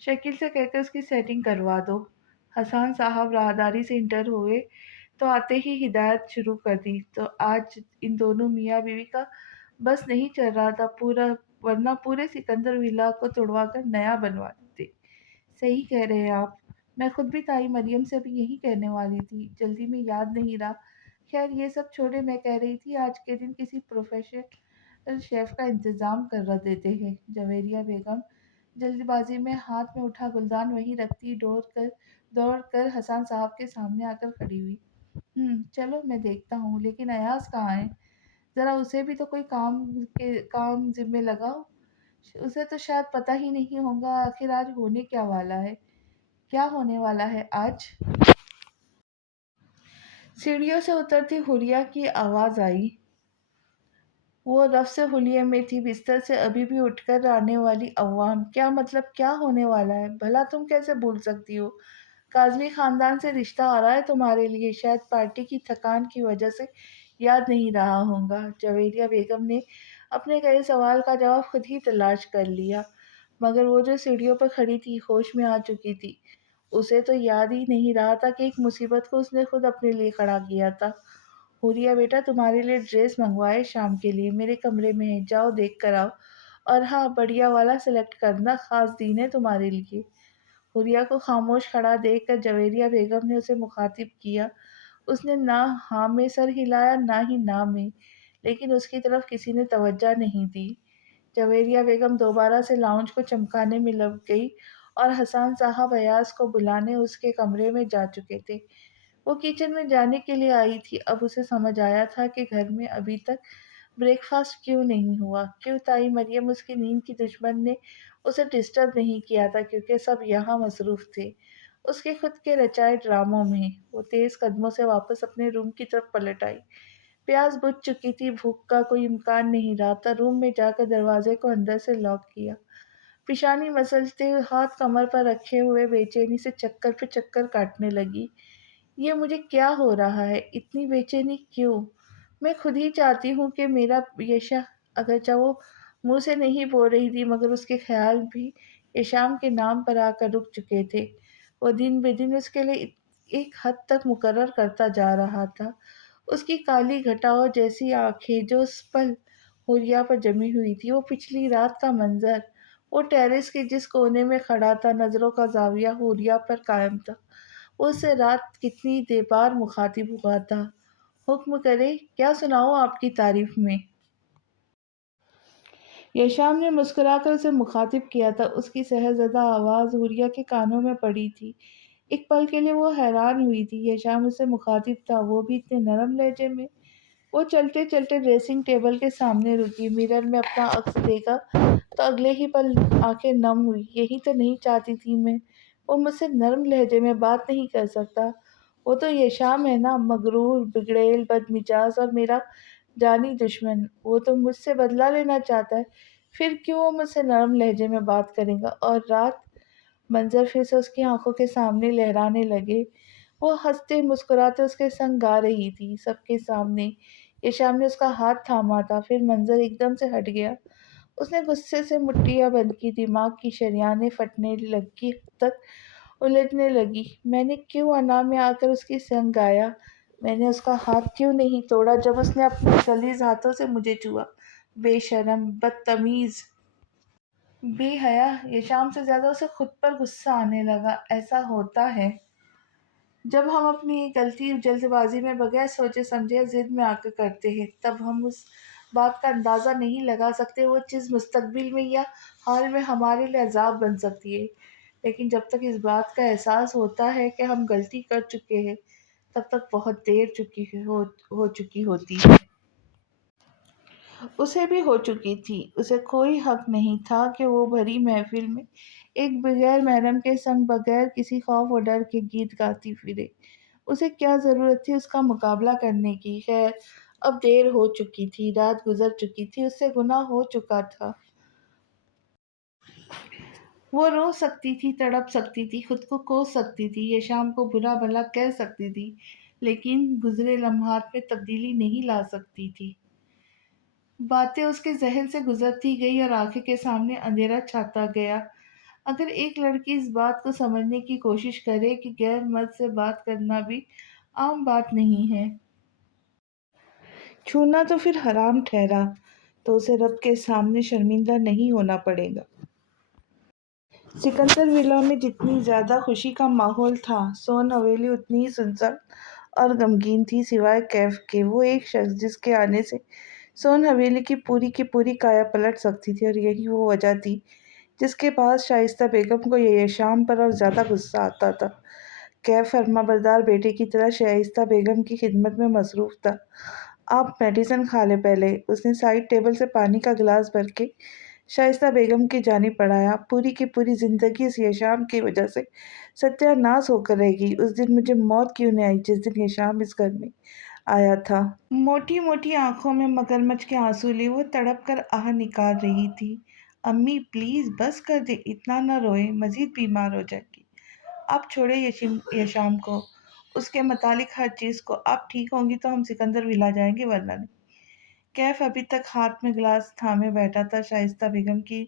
شکیل سے کہہ کر اس کی سیٹنگ کروا دو۔ حسان صاحب راہداری سے انٹر ہوئے تو آتے ہی ہدایت شروع کر دی۔ تو آج ان دونوں میاں بیوی کا بس نہیں چل رہا تھا، ورنہ پورے سکندر ولا کو توڑوا کر نیا بنوا دیتے۔ صحیح کہہ رہے ہیں آپ، میں خود بھی تائی مریم سے ابھی یہی کہنے والی تھی، جلدی میں یاد نہیں رہا۔ خیر یہ سب چھوڑے، میں کہہ رہی تھی آج کے دن کسی پروفیشنل شیف کا انتظام کر دیتے ہیں۔ جویریہ بیگم جلد بازی میں ہاتھ میں اٹھا گلدان وہیں رکھتی دوڑ کر حسان صاحب کے سامنے آ کر کھڑی ہوئی۔ چلو میں دیکھتا ہوں، لیکن ایاز کہاں ہے؟ ذرا اسے بھی تو کوئی کام ذمے لگاؤ۔ اسے تو شاید پتہ ہی نہیں ہوگا آخر آج ہونے کیا والا ہے۔ کیا ہونے والا ہے آج؟ سیڑھیوں سے اترتی حوریہ کی آواز آئی۔ وہ رف سے حلیے میں تھی، بستر سے ابھی بھی اٹھ کر آنے والی عوام۔ کیا مطلب کیا ہونے والا ہے؟ بھلا تم کیسے بھول سکتی ہو؟ کاظمی خاندان سے رشتہ آ رہا ہے تمہارے لیے، شاید پارٹی کی تھکان کی وجہ سے یاد نہیں رہا ہوگا۔ جویریہ بیگم نے اپنے کہے سوال کا جواب خود ہی تلاش کر لیا، مگر وہ جو سیڑھیوں پر کھڑی تھی ہوش میں آ چکی تھی، اسے تو یاد ہی نہیں رہا تھا کہ ایک مصیبت کو اس نے خود اپنے لیے کھڑا کیا تھا۔ حوریہ بیٹا، تمہارے لیے ڈریس منگوائے شام کے لیے، میرے کمرے میں ہے، جاؤ دیکھ کر آؤ، اور ہاں بڑھیا والا سلیکٹ کرنا، خاص دین ہے تمہارے لیے۔ حریہ کو خاموش کھڑا دیکھ کر جویریہ بیگم نے اسے مخاطب کیا۔ اس نے نہ ہاں میں سر ہلایا نہ ہی نہ میں، لیکن اس کی طرف کسی نے توجہ نہیں دی۔ جویریہ بیگم دوبارہ سے لاؤنج کو چمکانے میں لگ گئی اور حسان صاحب ایاز کو بلانے اس کے کمرے میں جا چکے تھے۔ وہ کچن میں جانے کے لیے آئی تھی۔ اب اسے سمجھ آیا تھا کہ گھر میں ابھی تک بریک فاسٹ کیوں نہیں ہوا، کیوں تائی مریم اس کی نیند کی دشمن نے اسے ڈسٹرب نہیں کیا تھا، کیونکہ سب یہاں مصروف تھے اس کے خود کے رچائے ڈراموں میں۔ وہ تیز قدموں سے واپس اپنے روم کی طرف پلٹ آئی۔ پیاس بجھ چکی تھی، بھوک کا کوئی امکان نہیں رہا تھا۔ روم میں جا کر دروازے کو اندر سے لاک کیا۔ پیشانی مسلتے ہاتھ کمر پر رکھے ہوئے بے چینی سے چکر پہ چکر کاٹنے لگی۔ یہ مجھے کیا ہو رہا ہے؟ اتنی بے چینی کیوں؟ میں خود ہی چاہتی ہوں کہ میرا یشا، اگرچہ وہ منہ سے نہیں بول رہی تھی مگر اس کے خیال بھی یشام کے نام پر آ کر رک چکے تھے۔ وہ دن بہ دن اس کے لیے ایک حد تک مقرر کرتا جا رہا تھا۔ اس کی کالی گھٹاؤ جیسی آنکھیں جو اس پل حریہ پر جمی ہوئی تھی، وہ پچھلی رات کا منظر، وہ ٹیرس کے جس کونے میں کھڑا تھا، نظروں کا زاویہ حریہ پر قائم تھا۔ وہ اس سے رات کتنی دیر بار مخاطب ہوا تھا۔ حکم کرے کیا سناؤں آپ کی تعریف میں؟ یشام نے مسکرا کر اسے مخاطب کیا تھا۔ اس کی سحرزدہ آواز حریہ کے کانوں میں پڑی تھی۔ ایک پل کے لیے وہ حیران ہوئی تھی۔ یشام اسے مخاطب تھا، وہ بھی اتنے نرم لہجے میں۔ وہ چلتے چلتے ڈریسنگ ٹیبل کے سامنے رکی، مرر میں اپنا عکس دیکھا تو اگلے ہی پل آنکھیں نم ہوئی۔ یہی تو نہیں چاہتی تھی میں، وہ مجھ سے نرم لہجے میں بات نہیں کر سکتا۔ وہ تو یشام ہے نا، مغرور، بگڑیل، بدمزاج اور میرا جانی دشمن۔ وہ تو مجھ سے بدلہ لینا چاہتا ہے، پھر کیوں وہ مجھ سے نرم لہجے میں بات کرے گا؟ اور رات منظر پھر سے اس کی آنکھوں کے سامنے لہرانے لگے۔ وہ ہنستے مسکراتے اس کے سنگ گا رہی تھی سب کے سامنے۔ یشام نے اس کا ہاتھ تھاما تھا، پھر منظر ایک دم سے ہٹ گیا۔ اس نے غصے سے مٹھیاں بند کی، دماغ کی شریانیں پھٹنے لگی، حد تک الجھنے لگی۔ میں نے کیوں انا میں آ کر اس کی سنگ گایا؟ میں نے اس کا ہاتھ کیوں نہیں توڑا جب اس نے اپنے غلیظ ہاتھوں سے مجھے چھوا؟ بے شرم، بدتمیز، بے حیا۔ یشام سے زیادہ اسے خود پر غصہ آنے لگا۔ ایسا ہوتا ہے جب ہم اپنی غلطی جلد بازی میں بغیر سوچے سمجھے ضد میں آ کر کرتے ہیں، تب ہم اس بات کا اندازہ نہیں لگا سکتے وہ چیز مستقبل میں یا حال میں ہمارے لیے عذاب بن سکتی ہے۔ لیکن جب تک اس بات کا احساس ہوتا ہے کہ ہم غلطی کر چکے ہیں، تب تک بہت دیر ہو چکی ہوتی ہے۔ اسے بھی ہو چکی تھی۔ اسے کوئی حق نہیں تھا کہ وہ بھری محفل میں ایک بغیر محرم کے سنگ بغیر کسی خوف و ڈر کے گیت گاتی پھرے۔ اسے کیا ضرورت تھی اس کا مقابلہ کرنے کی؟ خیر، اب دیر ہو چکی تھی، رات گزر چکی تھی، اس سے گناہ ہو چکا تھا۔ وہ رو سکتی تھی، تڑپ سکتی تھی، خود کو کوس سکتی تھی، یشام کو برا بھلا کہہ سکتی تھی، لیکن گزرے لمحات میں تبدیلی نہیں لا سکتی تھی۔ باتیں اس کے ذہن سے گزرتی گئی اور آنکھوں کے سامنے اندھیرا چھاتا گیا۔ اگر ایک لڑکی اس بات کو سمجھنے کی کوشش کرے کہ غیر مرد سے بات کرنا بھی عام بات نہیں ہے، چھونا تو پھر حرام ٹھہرا، تو اسے رب کے سامنے شرمندہ نہیں ہونا پڑے گا۔ سکندر ولا میں جتنی زیادہ خوشی کا ماحول تھا، سون حویلی اتنی ہی سنسان اور غمگین تھی، سوائے کیف کے۔ وہ ایک شخص جس کے آنے سے سون حویلی کی پوری کایا پلٹ سکتی تھی، اور یہی وہ وجہ تھی جس کے بعد شائستہ بیگم کو یشام پر اور زیادہ غصہ آتا تھا۔ کیف فرمانبردار بیٹے کی طرح شائستہ بیگم کی خدمت میں مصروف تھا۔ آپ میڈیسن کھا لیں پہلے، اس نے سائڈ ٹیبل سے پانی کا گلاس بھر کے شائستہ بیگم کی جانب بڑھایا۔ پوری کی پوری زندگی اس یشام کی وجہ سے ستیہ ناش ہو کر رہے گی۔ اس دن مجھے موت کیوں نہیں آئی جس دن یشام اس گھر میں آیا تھا؟ موٹی موٹی آنکھوں میں مگرمچھ کے آنسو لیے وہ تڑپ کر آہ نکال رہی تھی۔ امی پلیز بس کر دیں، اتنا نہ روئیں، مزید بیمار ہو جائے گی۔ آپ چھوڑیں یشام کو، اس کے متعلق ہر چیز کو۔ آپ ٹھیک ہوں گی تو ہم سکندر ولا جائیں گے، ورنہ نہیں۔ کیف ابھی تک ہاتھ میں گلاس تھامے بیٹھا تھا۔ شائستہ بیگم کی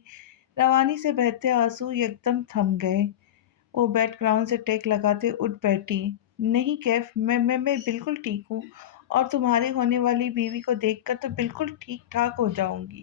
روانی سے بہتے آنسو یکدم تھم گئے۔ وہ بیڈ گراؤنڈ سے ٹیک لگاتے اٹھ بیٹھی۔ نہیں کیف، میں بالکل ٹھیک ہوں، اور تمہاری ہونے والی بیوی کو دیکھ کر تو بالکل ٹھیک ٹھاک ہو جاؤں گی۔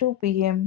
2 PM।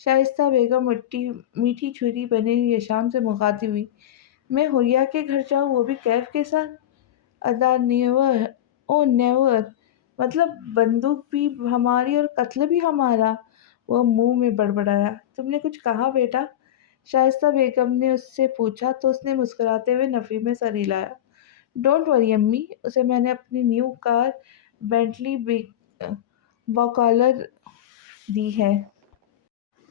شائستہ بیگم میٹھی چھری بنے ہوئی شام سے مخاطب ہوئی۔ میں حریہ کے گھر جاؤں، وہ بھی کیف کے ساتھ؟ ادا نیور، او نیور، مطلب بندوق بھی ہماری اور قتل بھی ہمارا؟ وہ منہ میں بڑبڑایا۔ تم نے کچھ کہا بیٹا؟ شائستہ بیگم نے اس سے پوچھا تو اس نے مسکراتے ہوئے نفی میں سر ہلایا۔ ڈونٹ وری امی، اسے میں نے اپنی نیو کار بینٹلی باکالر دی ہے۔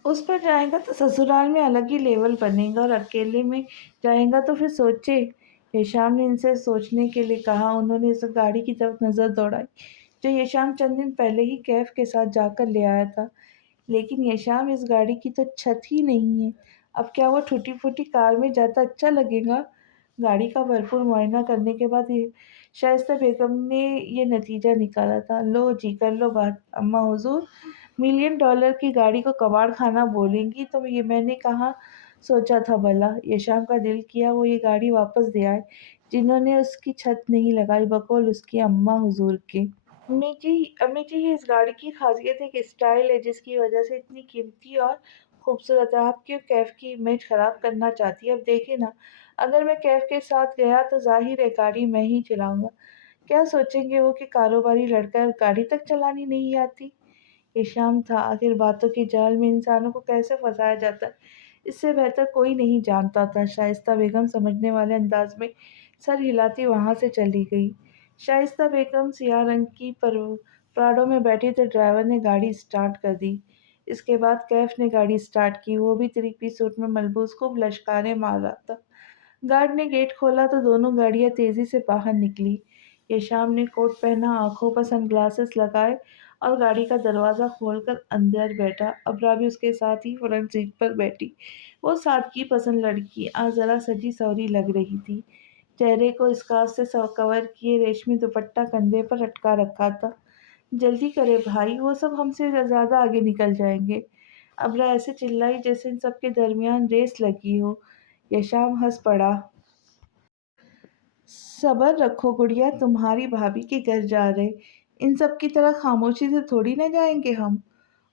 اس پر جائے گا تو سسرال میں الگ ہی لیول بنے گا، اور اکیلے میں جائے گا تو پھر سوچے۔ ہیشام نے ان سے سوچنے کے لیے کہا۔ انہوں نے اس گاڑی کی طرف نظر دوڑائی جو ہیشام چند دن پہلے ہی کیف کے ساتھ جا کر لے آیا تھا۔ لیکن ہیشام، اس گاڑی کی تو چھت ہی نہیں ہے، اب کیا وہ ٹوٹی پھوٹی کار میں جاتا اچھا لگے گا؟ گاڑی کا بھرپور معائنہ کرنے کے بعد شائستہ بیگم نے یہ نتیجہ نکالا تھا۔ لو جی، کر لو بات اماں حضور، $1,000,000 کی گاڑی کو کباڑ خانہ بولیں گی تو یہ میں نے کہاں سوچا تھا بھلا؟ یشام کا دل کیا وہ یہ گاڑی واپس دے آئے جنہوں نے اس کی چھت نہیں لگائی، بقول اس کی اماں حضور کے۔ امی جی یہ اس گاڑی کی خاصیت ایک اسٹائل ہے جس کی وجہ سے اتنی قیمتی اور خوبصورت ہے۔ آپ کیوں کیف کی امیج خراب کرنا چاہتی ہے؟ اب دیکھیں نا، اگر میں کیف کے ساتھ گیا تو ظاہر ہے گاڑی میں ہی چلاؤں گا، کیا سوچیں گے وہ کہ کاروباری لڑکا گاڑی تک چلانی نہیں آتی؟ ہیشام تھا، آخر باتوں کے جال میں انسانوں کو کیسے پھنسایا جاتا ہے اس سے بہتر کوئی نہیں جانتا تھا۔ شائستہ بیگم سمجھنے والے انداز میں سر ہلاتی وہاں سے چلی گئی۔ شائستہ بیگم سیاہ رنگ کی پراڈو میں بیٹھی تو ڈرائیور نے گاڑی سٹارٹ کر دی۔ اس کے بعد کیف نے گاڑی سٹارٹ کی، وہ بھی 3 پیس سوٹ میں ملبوس، خوب لشکاریں مار رہا تھا۔ گارڈ نے گیٹ کھولا تو دونوں گاڑیاں تیزی سے باہر نکلی۔ ہیشام نے کوٹ پہنا، آنکھوں پر سن گلاسز لگائے اور گاڑی کا دروازہ کھول کر اندر بیٹھا۔ ابرا بھی اس کے ساتھ ہی فرنٹ سیٹ پر بیٹھی۔ وہ سادگی پسند لڑکی آج ذرا سجی سوری لگ رہی تھی۔ چہرے کو اسکارف سے کور کیے ریشمی دوپٹہ کندھے پر لٹکا رکھا تھا۔ جلدی کرے بھائی، وہ سب ہم سے زیادہ آگے نکل جائیں گے۔ ابرا ایسے چلائی جیسے ان سب کے درمیان ریس لگی ہو۔ یشام ہنس پڑا۔ صبر رکھو گڑیا، تمہاری بھابھی کے گھر جا رہے، ان سب کی طرح خاموشی سے تھوڑی نہ جائیں گے ہم۔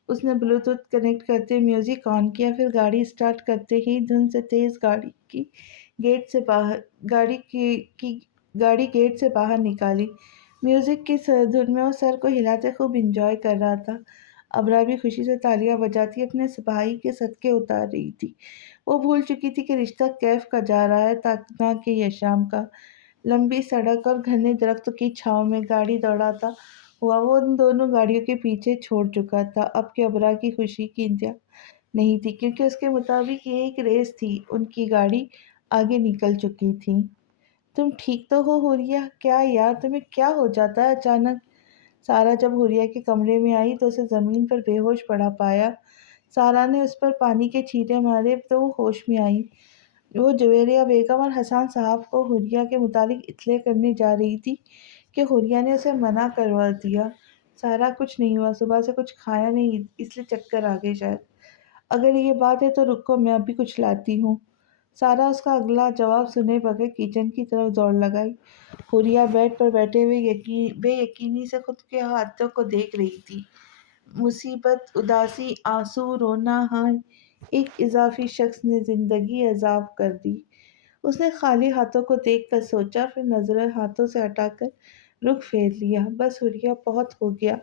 اس نے بلوٹوتھ کنیکٹ کرتے میوزک آن کیا، پھر گاڑی سٹارٹ کرتے ہی دھن سے تیز گاڑی گیٹ سے باہر نکالی۔ میوزک کی دھن میں وہ سر کو ہلاتے خوب انجوائے کر رہا تھا۔ ابرا بھی خوشی سے تالیاں بجاتی اپنے سپاہی کے صدقے اتار رہی تھی۔ وہ بھول چکی تھی کہ رشتہ کیف کا جا رہا ہے نہ کہ یشام کا۔ لمبی سڑک اور گھنے درختوں کی چھاؤں میں گاڑی دوڑاتا ہوا وہ ان دونوں گاڑیوں کے پیچھے چھوڑ چکا تھا۔ اب کہ ابرا کی خوشی کی انتہا نہیں تھی کیونکہ اس کے مطابق یہ ایک ریس تھی، ان کی گاڑی آگے نکل چکی تھی۔ تم ٹھیک تو ہو حوریہ؟ کیا یار تمہیں کیا ہو جاتا ہے اچانک؟ سارا جب حوریہ کے کمرے میں آئی تو اسے زمین پر بے ہوش پڑا پایا۔ سارا نے اس پر پانی کے چھینٹے مارے تو وہ ہوش میں آئی۔ وہ جویریہ بیگم اور حسان صاحب کو حوریہ کے متعلق اطلاع کرنے جا رہی تھی کہ حوریہ نے اسے منع کروا دیا۔ سارا کچھ نہیں ہوا، صبح سے کچھ کھایا نہیں اس لیے چکر آ گئے شاید۔ اگر یہ بات ہے تو رکو میں ابھی کچھ لاتی ہوں۔ سارا اس کا اگلا جواب سنے بغیر کچن کی طرف دوڑ لگائی۔ حوریہ بیڈ پر بیٹھے ہوئے بے یقینی سے خود کے ہاتھوں کو دیکھ رہی تھی۔ مصیبت، اداسی، آنسو، رونا، ہائے! ایک اضافی شخص نے زندگی عذاب کر دی۔ اس نے خالی ہاتھوں کو دیکھ کر سوچا، پھر نظریں ہاتھوں سے ہٹا کر رخ پھیر لیا۔ بس حوریہ، بہت ہو گیا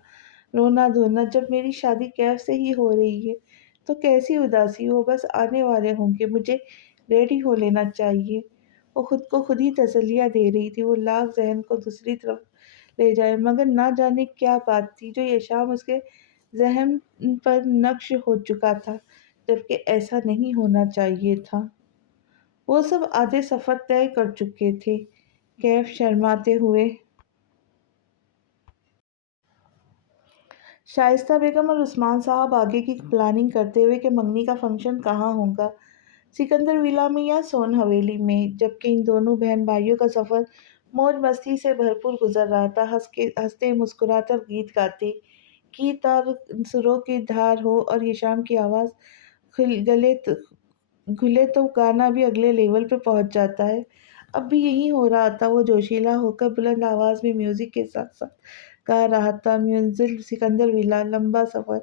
رونا دھونا، جب میری شادی کیف سے ہی ہو رہی ہے تو کیسی اداسی ہو، بس آنے والے ہوں گے، مجھے ریڈی ہو لینا چاہیے۔ وہ خود کو خود ہی تسلیاں دے رہی تھی۔ وہ لاکھ ذہن کو دوسری طرف لے جائے، مگر نہ جانے کیا بات تھی جو یہ شام اس کے ذہن پر نقش ہو چکا تھا، جبکہ ایسا نہیں ہونا چاہیے تھا۔ وہ سب آدھے سفر طے کر چکے تھے۔ کیف شرماتے ہوئے شائستہ بیگم اور عثمان صاحب آگے کی پلاننگ کرتے ہوئے کہ منگنی کا فنکشن کہاں ہوگا، سکندر ولا میں یا سون حویلی میں، جبکہ ان دونوں بہن بھائیوں کا سفر موج مستی سے بھرپور گزر رہا تھا۔ ہنستے مسکراتے اور گیت گاتے، کی تار سروں کی دھار ہو اور ہیشام کی آواز گھلے تو گانا بھی اگلے لیول پہ پہنچ جاتا ہے۔ اب بھی یہی ہو رہا تھا۔ وہ جوشیلا ہو کر بلند آواز میں میوزک کے ساتھ ساتھ گا رہا تھا۔ منزل سکندر ولا، لمبا سفر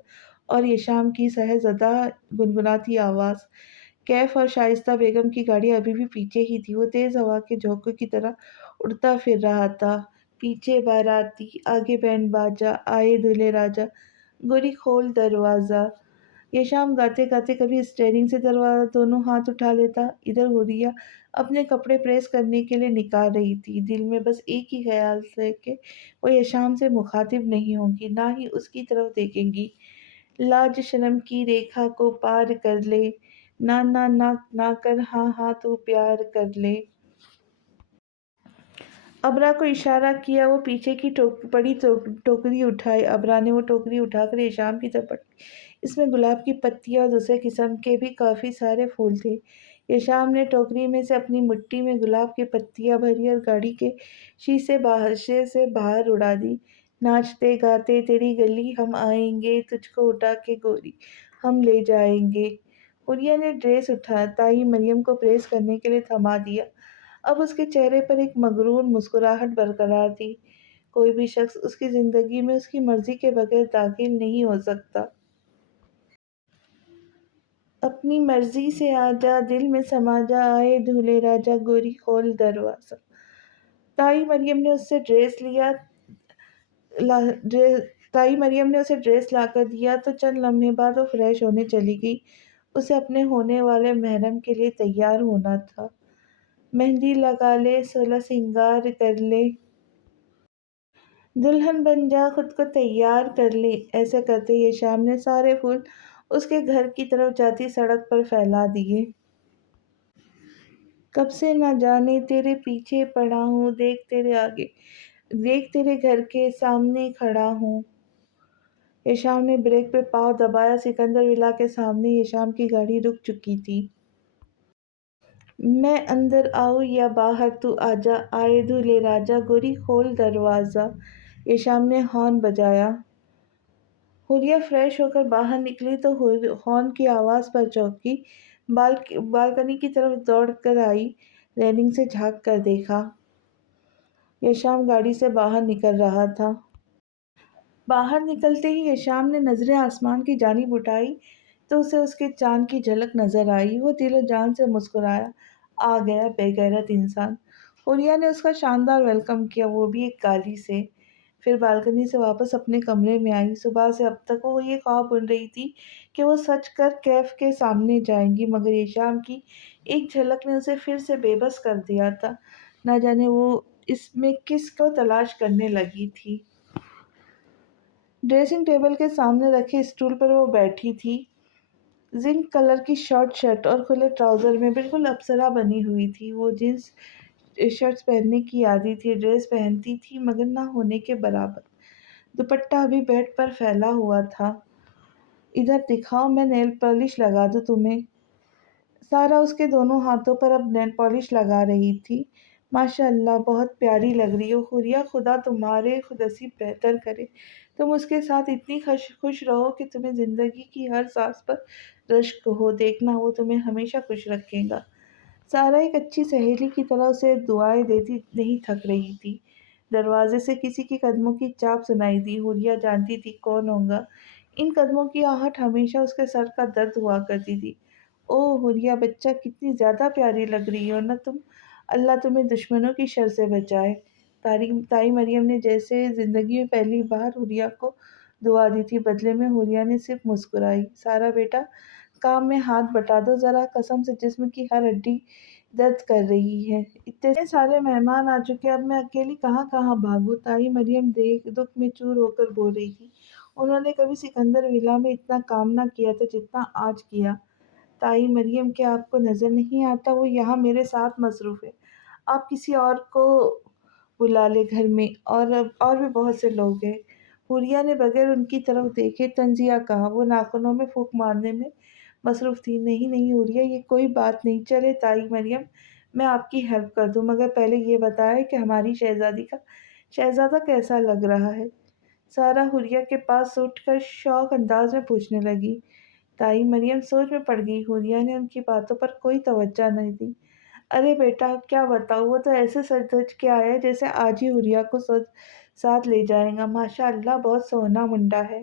اور یہ شام کی سہزدہ گنگناتی آواز۔ کیف اور شائستہ بیگم کی گاڑی ابھی بھی پیچھے ہی تھی، وہ تیز ہوا کے جھونکے کی طرح اڑتا پھر رہا تھا۔ پیچھے باراتی، آگے بینڈ باجا، آئے دولہے راجا، گوری کھول دروازہ۔ یہ شام گاتے گاتے کبھی اسٹیئرنگ سے دروازہ دونوں ہاتھ اٹھا لیتا، ادھر ہوریا اپنے کپڑے پریس کرنے کے لیے نکال رہی تھی، دل میں بس ایک ہی خیال تھا کہ وہ یہ شام سے مخاطب نہیں ہوگی، نہ ہی اس کی طرف دیکھیں گی۔ لاج شرم کی ریکھا کو پار کر لے، نہ نہ نہ نہ کر ہاں ہاں تو پیار کر لے۔ ابرا کو اشارہ کیا، وہ پیچھے کی بڑی ٹوکری اٹھائے۔ ابرا نے وہ ٹوکری اٹھا کر یشام کی طرف بڑھی، اس میں گلاب کی پتیاں اور دوسرے قسم کے بھی کافی سارے پھول تھے۔ یشام نے ٹوکری میں سے اپنی مٹھی میں گلاب کی پتیاں بھری اور گاڑی کے شیشے سے باہر اڑا دی۔ ناچتے گاتے تیری گلی ہم آئیں گے، تجھ کو اٹھا کے گوری ہم لے جائیں گے۔ حوریہ نے ڈریس تائی مریم کو پریس کرنے کے لیے تھما دیا، اب اس کے چہرے پر ایک مغرور مسکراہٹ برقرار تھی۔ کوئی بھی شخص اس کی زندگی میں اس کی مرضی کے بغیر داخل نہیں ہو سکتا۔ اپنی مرضی سے آجا، دل میں سما جا، آئے دولہے راجا، گوری کھول دروازہ۔ تائی مریم نے اسے ڈریس لا کر دیا تو چند لمحے بعد وہ فریش ہونے چلی گئی۔ اسے اپنے ہونے والے محرم کے لیے تیار ہونا تھا۔ مہندی لگا لے، سولہ سنگار کر لے، دلہن بن جا، خود کو تیار کر لے۔ ایسے کرتے یہ شام نے سارے پھول اس کے گھر کی طرف جاتی سڑک پر پھیلا دیے۔ کب سے نہ جانے تیرے پیچھے پڑا ہوں، دیکھ تیرے آگے، دیکھ تیرے گھر کے سامنے کھڑا ہوں۔ یشام نے بریک پہ پاؤں دبایا، سکندر ولا کے سامنے یشام کی گاڑی رک چکی تھی۔ میں اندر آؤں یا باہر تو آجا، آئے دولہے راجا، گوری کھول دروازہ۔ یشام نے ہارن بجایا۔ حوریہ فریش ہو کر باہر نکلی تو ہارن کی آواز پر چونکی، بالکنی کی طرف دوڑ کر آئی، ریلنگ سے جھانک کر دیکھا۔ یشام گاڑی سے باہر نکل رہا تھا۔ باہر نکلتے ہی یشام نے نظریں آسمان کی جانب اٹھائی تو اسے اس کے چاند کی جھلک نظر آئی۔ وہ دل و جان سے مسکرایا، آ گیا بے غیرت انسان۔ حوریہ نے اس کا شاندار ویلکم کیا، وہ بھی ایک گالی سے۔ پھر بالکنی سے واپس اپنے کمرے میں آئی۔ صبح سے اب تک وہ یہ خواب بن رہی تھی کہ وہ سچ کر کیف کے سامنے جائیں گی، مگر یشام کی ایک جھلک نے اسے پھر سے بے بس کر دیا تھا۔ نہ جانے وہ اس میں کس کو تلاش کرنے لگی تھی۔ ڈریسنگ ٹیبل کے سامنے رکھے اسٹول پر وہ بیٹھی تھی، زنک کلر کی شارٹ شرٹ اور کھلے ٹراؤزر میں بالکل اپسرا بنی ہوئی تھی۔ وہ جینس شرٹس پہننے کی عادی تھی، ڈریس پہنتی تھی مگر نہ ہونے کے برابر۔ دوپٹہ ابھی بیڈ پر پھیلا ہوا تھا۔ ادھر دکھاؤ، میں نیل پالش لگا دوں تمہیں۔ سارا اس کے دونوں ہاتھوں پر اب نیل پالش لگا رہی تھی۔ ماشاء اللہ، بہت پیاری لگ رہی ہو حوریہ، خدا تمہارے خودنصیب بہتر کرے، تم اس کے ساتھ اتنی خوش رہو کہ تمہیں زندگی کی ہر سانس پر رشک ہو، دیکھنا وہ تمہیں ہمیشہ خوش رکھے گا۔ سارا ایک اچھی سہیلی کی طرح اسے دعائیں دیتی نہیں تھک رہی تھی۔ دروازے سے کسی کے قدموں کی چاپ سنائی دی۔ حوریہ جانتی تھی کون ہوگا، ان قدموں کی آہٹ ہمیشہ اس کے سر کا درد ہوا کرتی تھی۔ او حوریہ بچہ، کتنی زیادہ پیاری لگ رہی ہو نا تم، اللہ تمہیں دشمنوں کی شر سے بچائے۔ تائی مریم نے جیسے زندگی میں پہلی بار حوریہ کو دعا دی تھی، بدلے میں حوریہ نے صرف مسکرائی۔ سارا بیٹا، کام میں ہاتھ بٹا دو ذرا، قسم سے جسم کی ہر ہڈی درد کر رہی ہے، اتنے سارے مہمان آ چکے، اب میں اکیلی کہاں کہاں بھاگوں۔ تائی مریم دکھ میں چور ہو کر بول رہی تھی۔ انہوں نے کبھی سکندر ولا میں اتنا کام نہ کیا تھا جتنا آج کیا۔ تائی مریم، کیا آپ کو نظر نہیں آتا وہ یہاں میرے ساتھ مصروف ہے؟ آپ کسی اور کو بلا لیں، گھر میں اور بھی بہت سے لوگ ہیں۔ حوریہ نے بغیر ان کی طرف دیکھے تنزیہ کہا، وہ ناخنوں میں پھونک مارنے میں مصروف تھی۔ نہیں نہیں حوریہ، یہ کوئی بات نہیں، چلے تائی مریم میں آپ کی ہیلپ کر دوں، مگر پہلے یہ بتائیں کہ ہماری شہزادہ کیسا لگ رہا ہے؟ سارا حوریہ کے پاس اٹھ کر شوق انداز میں پوچھنے لگی۔ تائی مریم سوچ میں پڑ گئی۔ حوریہ نے ان کی باتوں پر کوئی توجہ نہیں دی۔ ارے بیٹا، کیا بتاؤں، وہ تو ایسے سج دھج کے آیا ہے جیسے آج ہی حوریہ کو ساتھ لے جائے گا۔ ماشاء اللہ، بہت سوہنا منڈا ہے۔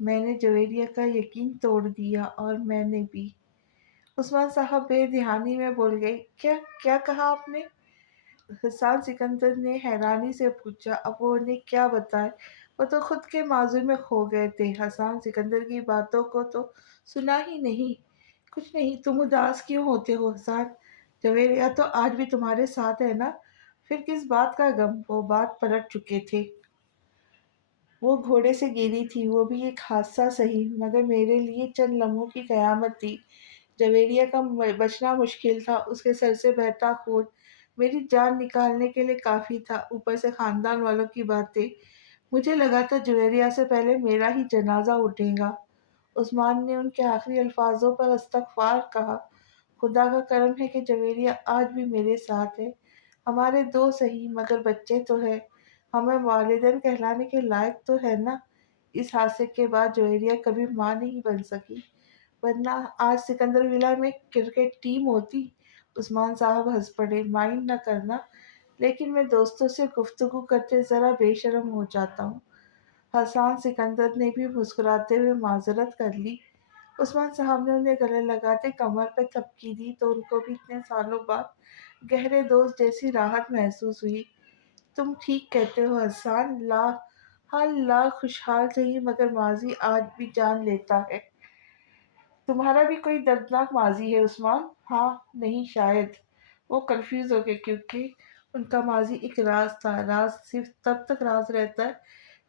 میں نے جویریہ کا یقین توڑ دیا اور میں نے بھی۔ عثمان صاحب بے دہانی میں بول گئی، کیا کیا کہا آپ نے؟ حسان سکندر نے حیرانی سے پوچھا۔ اب وہ انہیں کیا بتائے، وہ تو خود کے معذور میں کھو گئے تھے۔ حسان سکندر کی باتوں کو تو سنا ہی نہیں۔ کچھ نہیں، تم اداس کیوں ہوتے ہو حسان؟ جویریہ تو آج بھی تمہارے ساتھ ہے نا، پھر کس بات کا غم؟ وہ بات پلٹ چکے تھے۔ وہ گھوڑے سے گری تھی، وہ بھی ایک حادثہ سہی، مگر میرے لیے چند لمحوں کی قیامت تھی۔ جویریہ کا بچنا مشکل تھا، اس کے سر سے بہتا خون میری جان نکالنے کے لیے کافی تھا، اوپر سے خاندان والوں کی باتیں۔ مجھے لگا تھا جویریہ سے پہلے میرا ہی جنازہ اٹھے گا۔ عثمان نے ان کے آخری الفاظوں پر استغفار کہا۔ خدا کا کرم ہے کہ جویریہ آج بھی میرے ساتھ ہے، ہمارے دو سہی مگر بچے تو ہے، ہمیں والدین کہلانے کے لائق تو ہے نا۔ اس حادثے کے بعد جویریہ کبھی ماں نہیں بن سکی، ورنہ آج سکندر ولا میں کرکٹ ٹیم ہوتی۔ عثمان صاحب ہنس پڑے۔ مائنڈ نہ کرنا، لیکن میں دوستوں سے گفتگو کرتے ذرا بے شرم ہو جاتا ہوں۔ حسان سکندر نے بھی مسکراتے ہوئے معذرت کر لی۔ عثمان صاحب نے انہیں گلے لگاتے کمر پہ تھپکی دی تو ان کو بھی اتنے سالوں بعد گہرے دوست جیسی راحت محسوس ہوئی۔ تم ٹھیک کہتے ہو حسان، حال لا خوشحال رہی مگر ماضی آج بھی جان لیتا ہے۔ تمہارا بھی کوئی دردناک ماضی ہے عثمان؟ ہاں، نہیں شاید۔ وہ کنفیوز ہو گئے کیونکہ ان کا ماضی ایک راز تھا۔ راز صرف تب تک راز رہتا ہے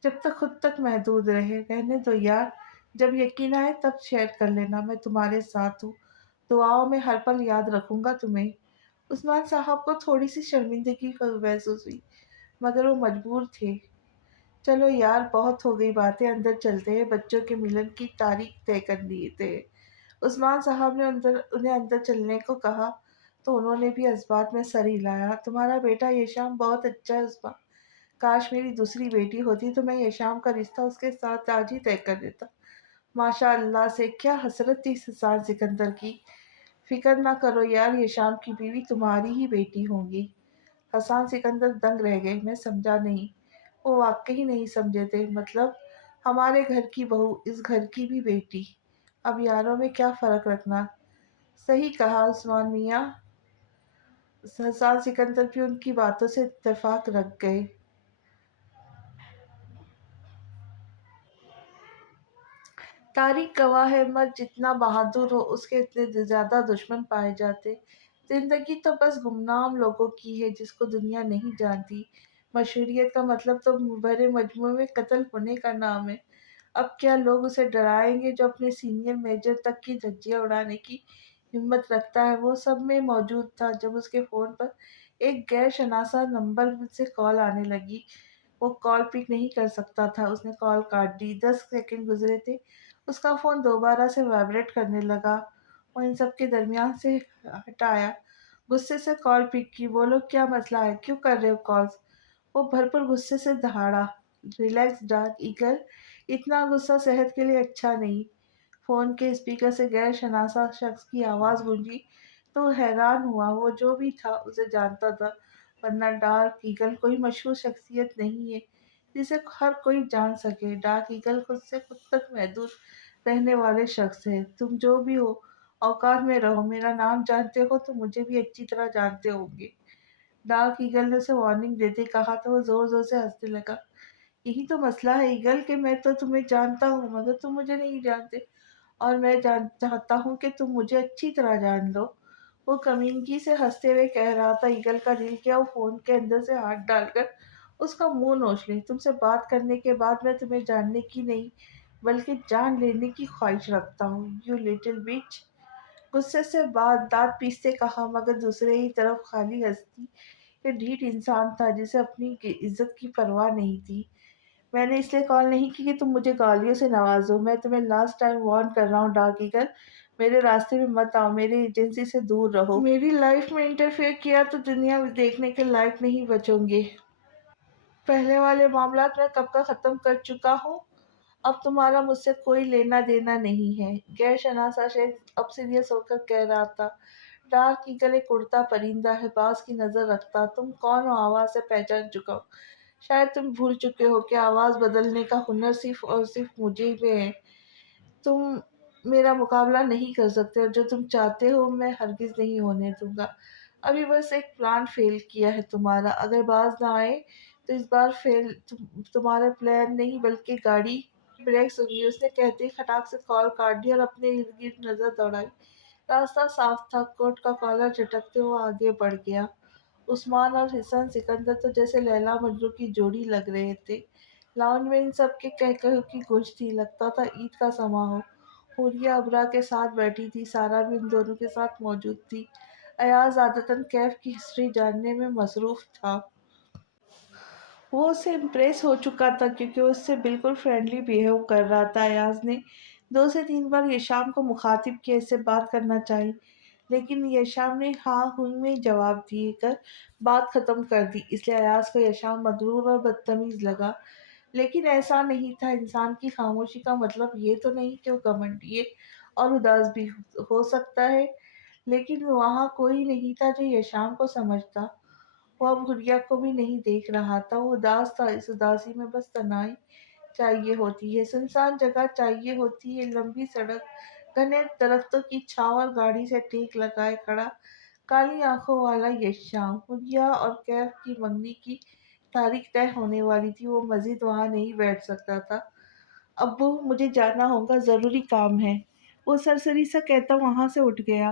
جب تک خود تک محدود رہے۔ رہنے دو یار، جب یقین آئے تب شیئر کر لینا، میں تمہارے ساتھ ہوں، دعاؤں میں ہر پل یاد رکھوں گا تمہیں۔ عثمان صاحب کو تھوڑی سی شرمندگی محسوس ہوئی مگر وہ مجبور تھے۔ چلو یار، بہت ہو گئی باتیں، اندر چلتے ہیں، بچوں کے ملن کی تاریخ طے کر لیے تھے۔ عثمان صاحب نے انہیں اندر چلنے کو کہا تو انہوں نے بھی اسبات میں سر ہلایا۔ تمہارا بیٹا یشام بہت اچھا ہے عثمان، کاش میری دوسری بیٹی ہوتی تو میں یشام کا رشتہ اس کے ساتھ آج ہی طے کر دیتا۔ ماشاء اللہ سے کیا حسرت تھی حسان سکندر کی۔ فکر نہ کرو یار، یشام کی بیوی تمہاری ہی بیٹی ہوں گی۔ حسان سکندر دنگ رہ گئے۔ میں سمجھا نہیں۔ وہ واقعی نہیں سمجھے تھے۔ مطلب ہمارے گھر کی بہو، اس گھر کی بھی بیٹی، اب یاروں میں کیا فرق رکھنا۔ صحیح کہا عثمان میاں۔ حسان سکندر بھی ان کی باتوں سے اتفاق رکھ گئے۔ تاریخ گواہ ہے، مرد جتنا بہادر ہو اس کے اتنے زیادہ دشمن پائے جاتے۔ زندگی تو بس گمنام لوگوں کی ہے جس کو دنیا نہیں جانتی۔ مشہوریت کا مطلب تو بڑے مجموعے میں قتل ہونے کا نام ہے۔ اب کیا لوگ اسے ڈرائیں گے جو اپنے سینئر میجر تک کی دھجیاں اڑانے کی ہمت رکھتا ہے؟ وہ سب میں موجود تھا جب اس کے فون پر ایک غیر شناسا نمبر سے کال آنے لگی۔ وہ کال پک نہیں کر سکتا تھا۔ اس نے کال کاٹ دی۔ 10 سیکنڈ گزرے تھے، اس کا فون دوبارہ سے وائبریٹ کرنے لگا۔ وہ ان سب کے درمیان سے ہٹایا، غصے سے کال پک کی۔ بولو کیا مسئلہ ہے، کیوں کر رہے ہو کالز؟ وہ بھرپور غصے سے دہاڑا۔ ریلیکس ڈارک ایگل، اتنا غصہ صحت کے لیے اچھا نہیں۔ فون کے اسپیکر سے غیر شناسا شخص کی آواز گونجی تو حیران ہوا۔ وہ جو بھی تھا اسے جانتا تھا، ورنہ ڈارک ایگل کوئی مشہور شخصیت نہیں ہے جسے ہر کوئی جان سکے۔ ڈارک ایگل خود سے خود تک محدود رہنے والے شخص ہے۔ تم جو بھی ہو، اوقات میں رہو، میرا نام جانتے ہو تو مجھے بھی اچھی طرح جانتے ہوں گے۔ ڈارک ایگل نے اسے وارننگ دیتے کہا تو وہ زور زور سے ہنسنے لگا۔ یہی تو مسئلہ ہے ایگل کہ میں تو تمہیں جانتا ہوں مگر تم مجھے نہیں جانتے، اور میں چاہتا ہوں کہ تم مجھے اچھی طرح جان لو۔ وہ کمینگی سے ہنستے ہوئے کہہ رہا تھا۔ ایگل کا دل کیا وہ فون کے اندر سے ہاتھ ڈال کر اس کا منہ نوچ لے۔ تم سے بات کرنے کے بعد میں تمہیں جاننے کی نہیں بلکہ جان لینے کی خواہش رکھتا ہوں، یو لٹل بچ۔ غصے سے دانت پیستے کہا مگر دوسرے ہی طرف خالی ہستی یہ ڈھیٹ انسان تھا جسے اپنی عزت کی پرواہ نہیں تھی۔ میں نے اس لیے کال نہیں کی کہ تم مجھے گالیوں سے نوازو۔ میں تمہیں لاسٹ ٹائم وارن کر رہا ہوں ڈارک ایگل، میرے راستے میں مت آؤ، میری ایجنسی سے دور رہو۔ میری لائف میں انٹرفیئر کیا تو دنیا دیکھنے کے لائق نہیں بچوں گے۔ پہلے والے معاملات میں کب کا ختم کر چکا ہوں، اب تمہارا مجھ سے کوئی لینا دینا نہیں ہے۔ غیر شناسا شخص اب سیریس ہو کر کہہ رہا تھا۔ ڈارک ایگل ایک اڑتا پرندہ ہے، باز کی نظر رکھتا۔ تم کون ہو؟ آواز سے پہچان چکا ہوں۔ شاید تم بھول چکے ہو کہ آواز بدلنے کا ہنر صرف اور صرف مجھے میں ہے۔ تم میرا مقابلہ نہیں کر سکتے اور جو تم چاہتے ہو میں ہرگز نہیں ہونے دوں گا۔ ابھی بس ایک پلان فیل کیا ہے تمہارا، اگر باز نہ آئے تو اس بار فیل تمہارا پلان نہیں بلکہ گاڑی۔ بریک سنی، اس نے کہتے ہی کھٹاک سے کال کاٹ دی اور اپنے ارد گرد نظر دوڑائی۔ راستہ صاف تھا، کوٹ کا کالر جھٹکتے وہ آگے بڑھ گیا۔ عثمان اور حسن سکندر تو جیسے لیلا مجنوں کی جوڑی لگ رہے تھے۔ لاؤنج میں ان سب کے کہکہوں کی گونج تھی، لگتا تھا عید کا سماں ہو۔ حوریہ ابرا کے ساتھ بیٹھی تھی، سارا بھی ان دونوں کے ساتھ موجود تھی۔ ایاز عادتاً کیف کی ہسٹری جاننے میں مصروف تھا۔ وہ اس سے امپریس ہو چکا تھا کیونکہ وہ اس سے بالکل فرینڈلی بیہیو کر رہا تھا۔ ایاز نے 2 سے 3 بار یشام کو مخاطب کیا اس سے بات کرنا چاہی، لیکن یشام نے ہاں ہوں میں جواب دے کر بات ختم کر دی۔ اس لیے ایاز کو یشام مغرور اور بدتمیز لگا، لیکن ایسا نہیں تھا۔ انسان کی خاموشی کا مطلب یہ تو نہیں کہ وہ گھمنڈی اور اداس بھی ہو سکتا ہے، لیکن وہاں کوئی نہیں تھا جو یشام کو سمجھتا۔ وہ اب حریہ کو بھی نہیں دیکھ رہا تھا، وہ اداس تھا۔ اس اداسی میں بس تنہائی چاہیے ہوتی ہے، سنسان جگہ چاہیے ہوتی ہے، لمبی سڑک، گھنے درختوں کی چھاؤں اور گاڑی سے ٹیک لگائے کھڑا کالی آنکھوں والا یشام۔ حریہ اور کیف کی منگنی کی تاریخ طے ہونے والی تھی، وہ مزید وہاں نہیں بیٹھ سکتا تھا۔ ابو مجھے جانا ہوگا، ضروری کام ہے، وہ سرسری سا کہتا وہاں سے اٹھ گیا۔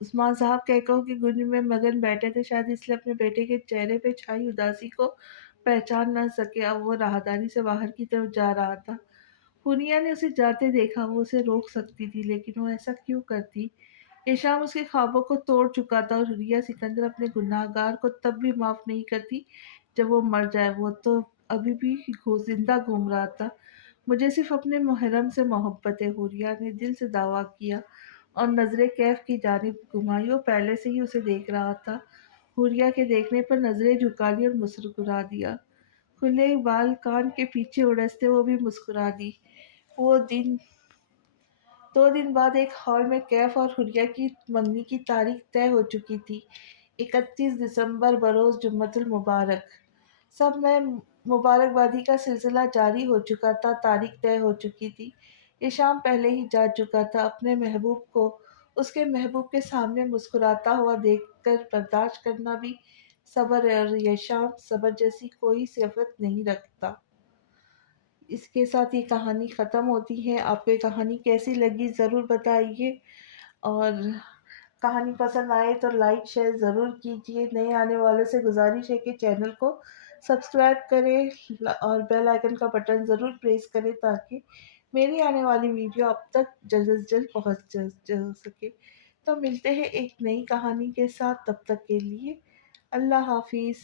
عثمان صاحب کہکہوں کی گونج میں مگن بیٹھے تھے، شاید اس لیے اپنے بیٹے کے چہرے پہ چھائی اداسی کو پہچان نہ سکے۔ اب وہ راہداری سے باہر کی طرف جا رہا تھا۔ حنیہ نے اسے جاتے دیکھا، وہ اسے روک سکتی تھی لیکن وہ ایسا کیوں کرتی؟ ایشام اس کے خوابوں کو توڑ چکا تھا اور حریہ سکندر اپنے گناہ گار کو تب بھی معاف نہیں کرتی جب وہ مر جائے۔ وہ تو ابھی بھی زندہ گھوم رہا تھا۔ مجھے صرف اپنے محرم سے محبت ہے، حریہ نے دل سے دعویٰ کیا اور نظریں کیف کی جانب گھمائی۔ وہ پہلے سے ہی اسے دیکھ رہا تھا۔ حریہ کے دیکھنے پر نظریں جھکا لی اور مسکرا دیا۔ کھلے بال کان کے پیچھے اڑستے وہ بھی مسکرا دی۔ وہ دن 2 دن بعد ایک ہال میں کیف اور حریہ کی منگنی کی تاریخ طے ہو چکی تھی، 31 دسمبر بروز جمعۃ المبارک۔ سب میں مبارکبادی کا سلسلہ جاری ہو چکا تھا، تاریخ طے ہو چکی تھی۔ ایشام پہلے ہی جا چکا تھا۔ اپنے محبوب کو اس کے محبوب کے سامنے مسکراتا ہوا دیکھ کر برداشت کرنا بھی صبر ہے، اور یشام صبر جیسی کوئی صفت نہیں رکھتا۔ اس کے ساتھ یہ کہانی ختم ہوتی ہے۔ آپ کو یہ کہانی کیسی لگی ضرور بتائیے، اور کہانی پسند آئے تو لائک شیئر ضرور کیجیے۔ نئے آنے والوں سے گزارش ہے کہ چینل کو سبسکرائب کریں اور بیل آئیکن کا بٹن ضرور پریس کریں تاکہ میری آنے والی ویڈیو اب تک جلد از جلد پہنچ سکے۔ تو ملتے ہیں ایک نئی کہانی کے ساتھ، تب تک کے لیے اللہ حافظ۔